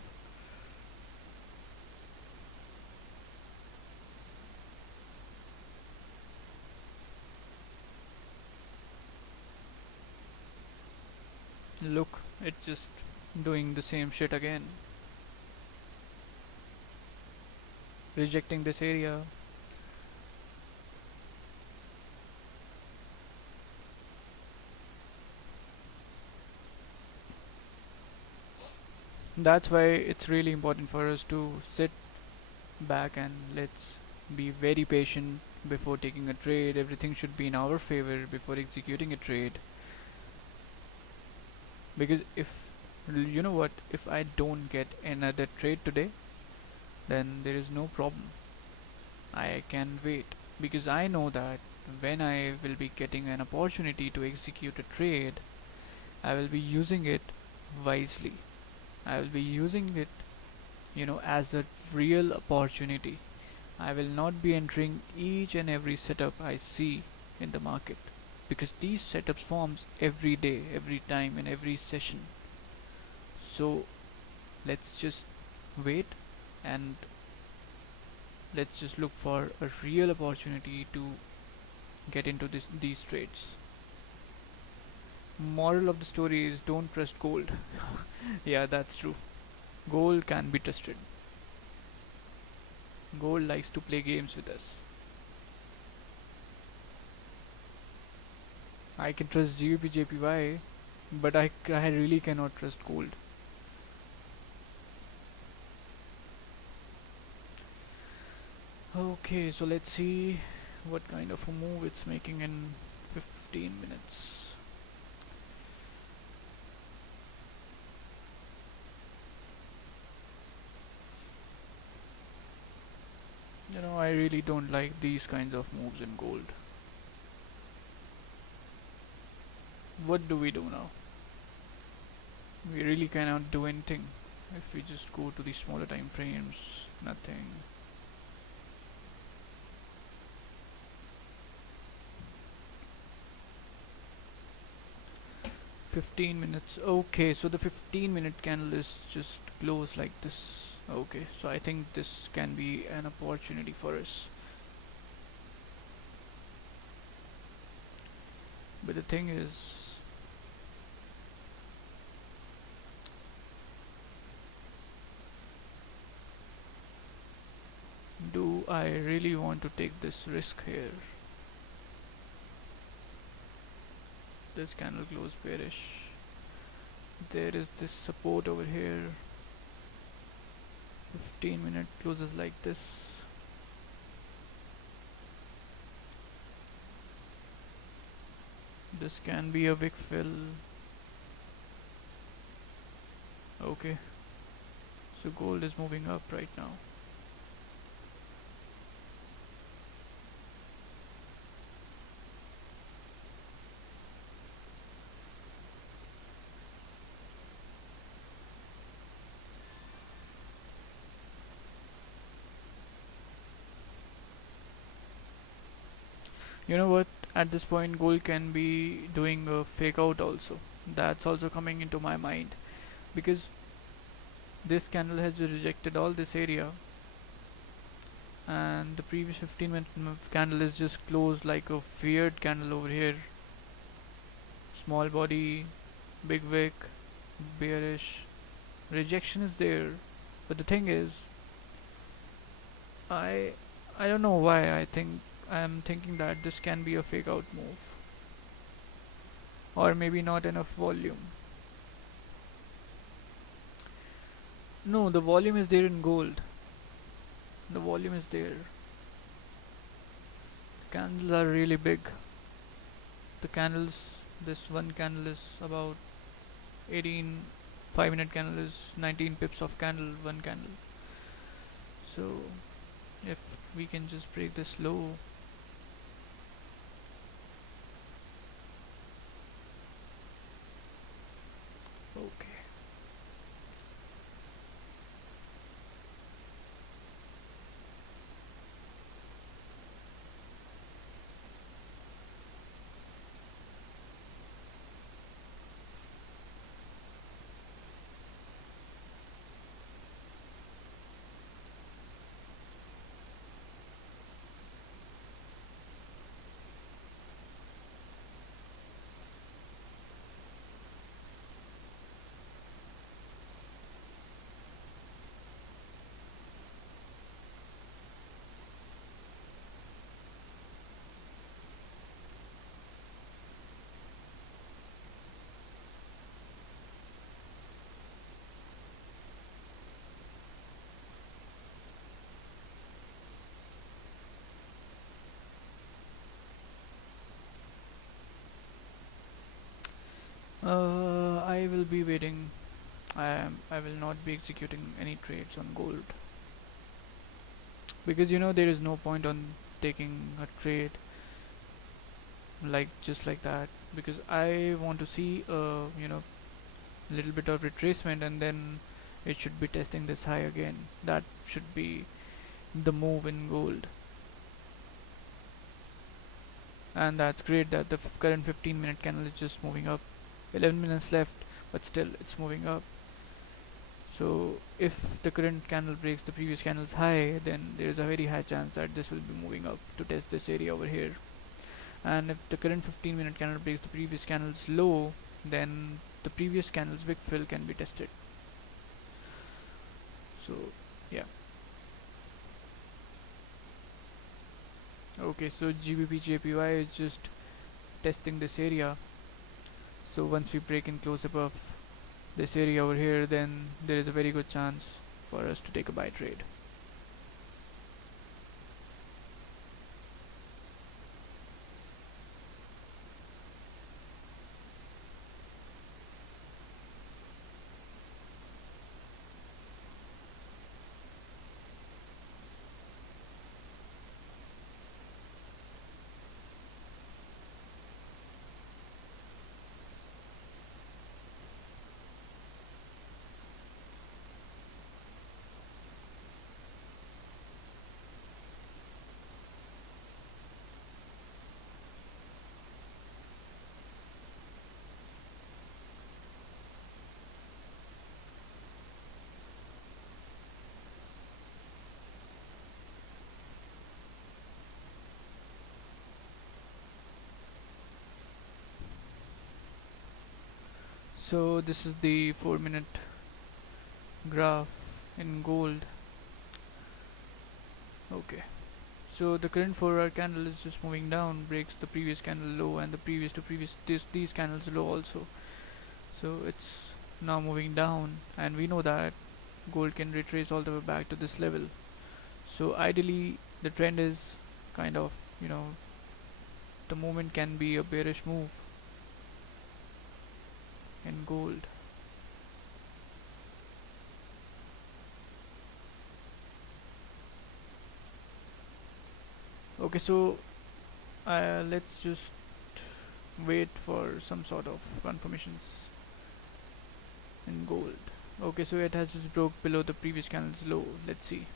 Look, it's just doing the same shit again, rejecting this area. That's why it's really important for us to sit back and let's be very patient before taking a trade. Everything should be in our favor before executing a trade. Because if you know what, if I don't get another trade today, then there is no problem. I can wait, because I know that when I will be getting an opportunity to execute a trade, I will be using it wisely. I will be using it, as a real opportunity. I will not be entering each and every setup I see in the market, because these setups forms every day, every time, in every session. So let's just wait, and let's just look for a real opportunity to get into these trades. Moral of the story is don't trust gold. Yeah, that's true. Gold can be trusted. Gold likes to play games with us. I can trust GBP but I really cannot trust gold. Okay, so let's see what kind of a move it's making in 15 minutes. I really don't like these kinds of moves in gold. What do we do now? We really cannot do anything. If we just go to the smaller time frames, nothing. $15. Okay, so the 15-minute candle is just closed like this. Okay, so I think this can be an opportunity for us. But the thing is, do I really want to take this risk here? This candle closed bearish. There is this support over here. 15-minute closes like this. This can be a wick fill. Okay, so gold is moving up right now. You know what? At this point, gold can be doing a fake out also. That's also coming into my mind, because this candle has rejected all this area, and the previous 15-minute candle is just closed like a weird candle over here. Small body, big wick, bearish. Rejection is there, but the thing is, I I don't know why I'm thinking that this can be a fake out move, or maybe not enough volume. No, the volume is there in gold. The volume is there. Candles are really big. The candles, this one candle is about 18, 5 minute candle is 19 pips of candle, one candle. So if we can just break this low. Okay. I will be waiting. I will not be executing any trades on gold because there is no point on taking a trade like just like that, because I want to see little bit of retracement, and then it should be testing this high again. That should be the move in gold. And that's great that the current 15-minute candle is just moving up. 11 minutes left, but still it's moving up. So if the current candle breaks the previous candle's high, then there is a very high chance that this will be moving up to test this area over here. And if the current 15-minute candle breaks the previous candle's low, then the previous candle's wick fill can be tested. So yeah. Okay, so GBP JPY is just testing this area. So once we break in close above this area over here, then there is a very good chance for us to take a buy trade. So this is the 4-minute graph in gold. Okay, so the current 4-hour candle is just moving down, breaks the previous candle low and the previous to previous these candles low also. So it's now moving down, and we know that gold can retrace all the way back to this level. So ideally the trend is kind of, the movement can be a bearish move in gold. Okay, so let's just wait for some sort of confirmations in gold. Okay, so it has just broke below the previous candle's low. Let's see.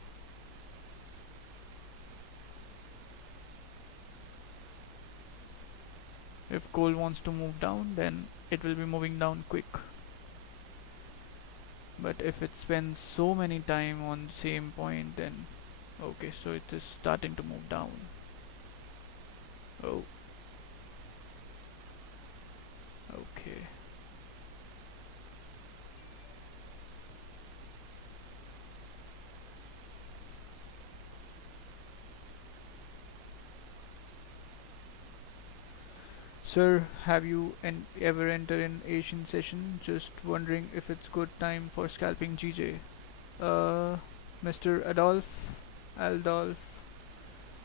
If gold wants to move down, then it will be moving down quick. But if it spends so many time on same point, then okay, so it is starting to move down. Oh, okay. Sir, have you ever entered an Asian session? Just wondering if it's good time for scalping GJ. Uh, Mr. Adolf,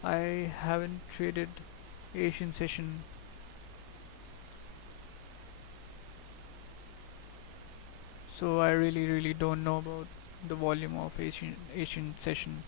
I haven't traded Asian session, so I really don't know about the volume of Asian session.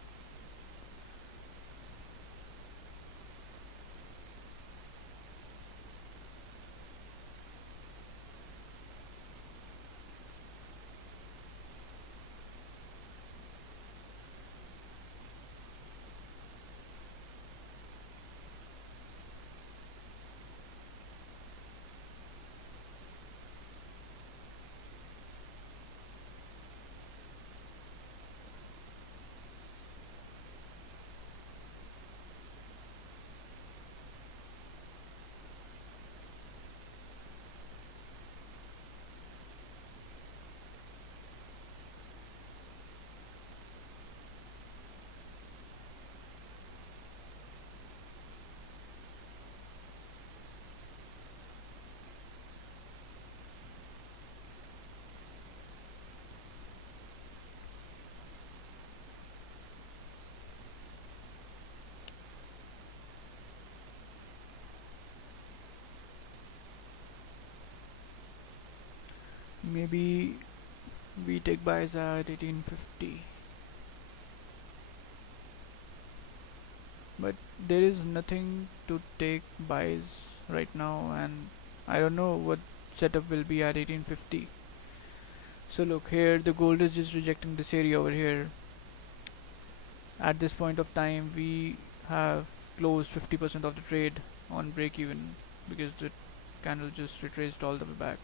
Maybe we take buys at 1850, but there is nothing to take buys right now, and I don't know what setup will be at 1850. So look here, the gold is just rejecting this area over here. At this point of time, we have closed 50% of the trade on break even because the candle just retraced all the way back.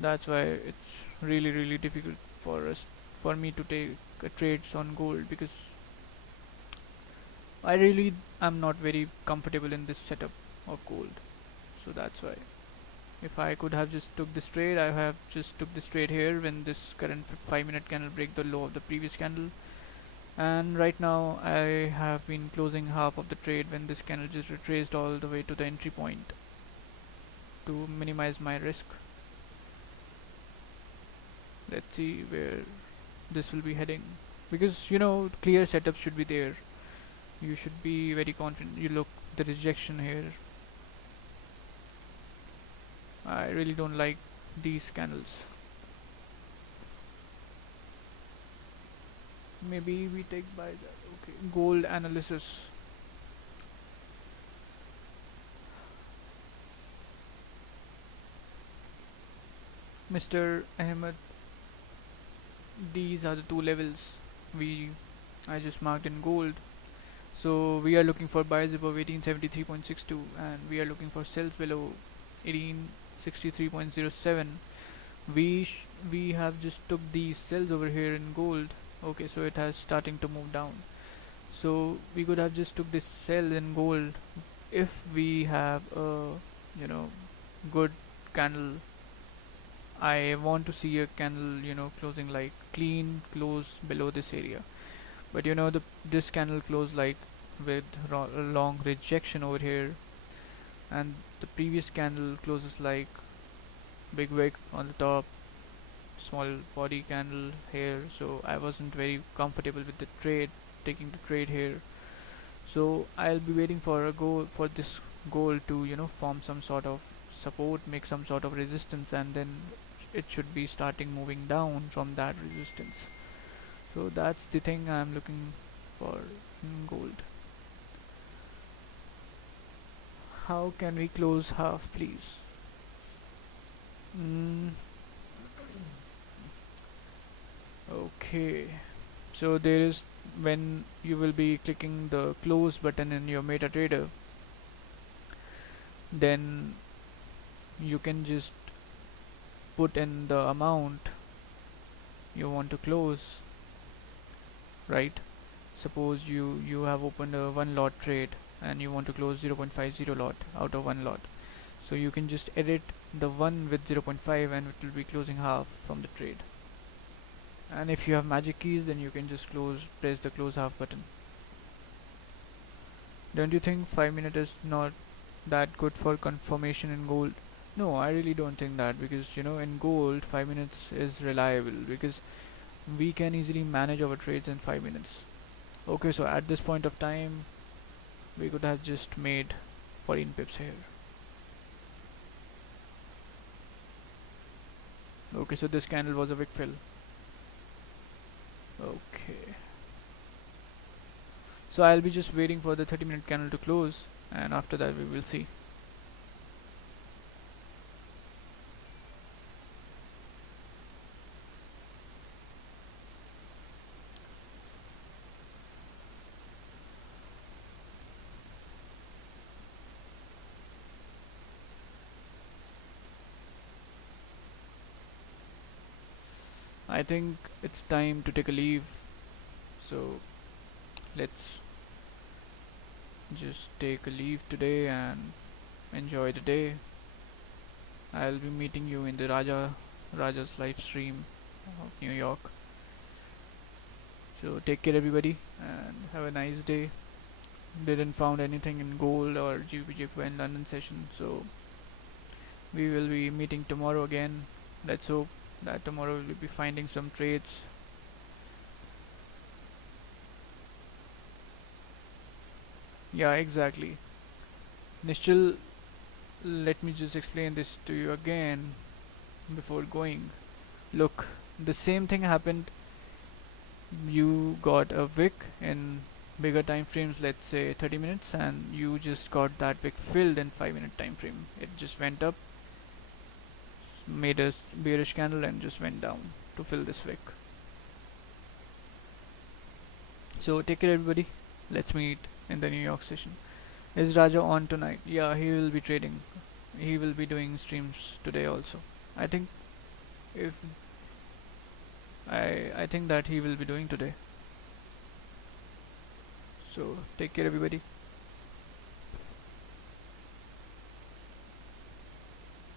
That's why it's really difficult for me to take trades on gold, because I really am not very comfortable in this setup of gold. So that's why. If I could have just took this trade, I have just took this trade here when this current 5 minute candle break the low of the previous candle. And right now I have been closing half of the trade when this candle just retraced all the way to the entry point to minimize my risk. Let's see where this will be heading, because clear setups should be there. You should be very confident. You look, the rejection here, I really don't like these candles. Maybe we take buys. Okay, gold analysis. Mr. Ahmed, these are the two levels we I just marked in gold. So we are looking for buys above 1873.62, and we are looking for sells below 1863.07. We have just took these sells over here in gold. Okay, so it has starting to move down. So we could have just took this sell in gold if we have a good candle. I want to see a candle closing like clean close below this area, but the this candle closed like with long rejection over here, and the previous candle closes like big wick on the top, small body candle here. So I wasn't very comfortable with the trade, taking the trade here. So I'll be waiting for a goal for this goal to form some sort of support, make some sort of resistance, and then it should be starting moving down from that resistance. So that's the thing I'm looking for in gold. How can we close half, please? Mm, okay. So there is, when you will be clicking the close button in your MetaTrader, then you can just put in the amount you want to close, right? Suppose you have opened a one lot trade and you want to close 0.50 lot out of one lot. So you can just edit the one with 0.5 and it will be closing half from the trade. And if you have magic keys, then you can just press the close half button. Don't you think 5 minute is not that good for confirmation in gold? No, I really don't think that, because in gold 5 minutes is reliable, because we can easily manage our trades in 5 minutes. Okay, so at this point of time we could have just made 14 pips here. Okay, so this candle was a wick fill. Okay, so I'll be just waiting for the 30-minute candle to close, and after that we will see. I think it's time to take a leave, so let's just take a leave today and enjoy the day. I'll be meeting you in the Raja's live stream of New York. So take care everybody and have a nice day. Didn't found anything in gold or GBP in London session, so we will be meeting tomorrow again. Let's hope that tomorrow we will be finding some trades. Yeah, exactly. Nishchal, let me just explain this to you again before going. Look, the same thing happened. You got a wick in bigger time frames, let's say 30 minutes, and you just got that wick filled in 5-minute time frame. It just went up, made a bearish candle, and just went down to fill this wick. So take care everybody. Let's meet in the New York session. Is Raja on tonight? Yeah, he will be trading. He will be doing streams today also. I think if I think that he will be doing today. So take care everybody.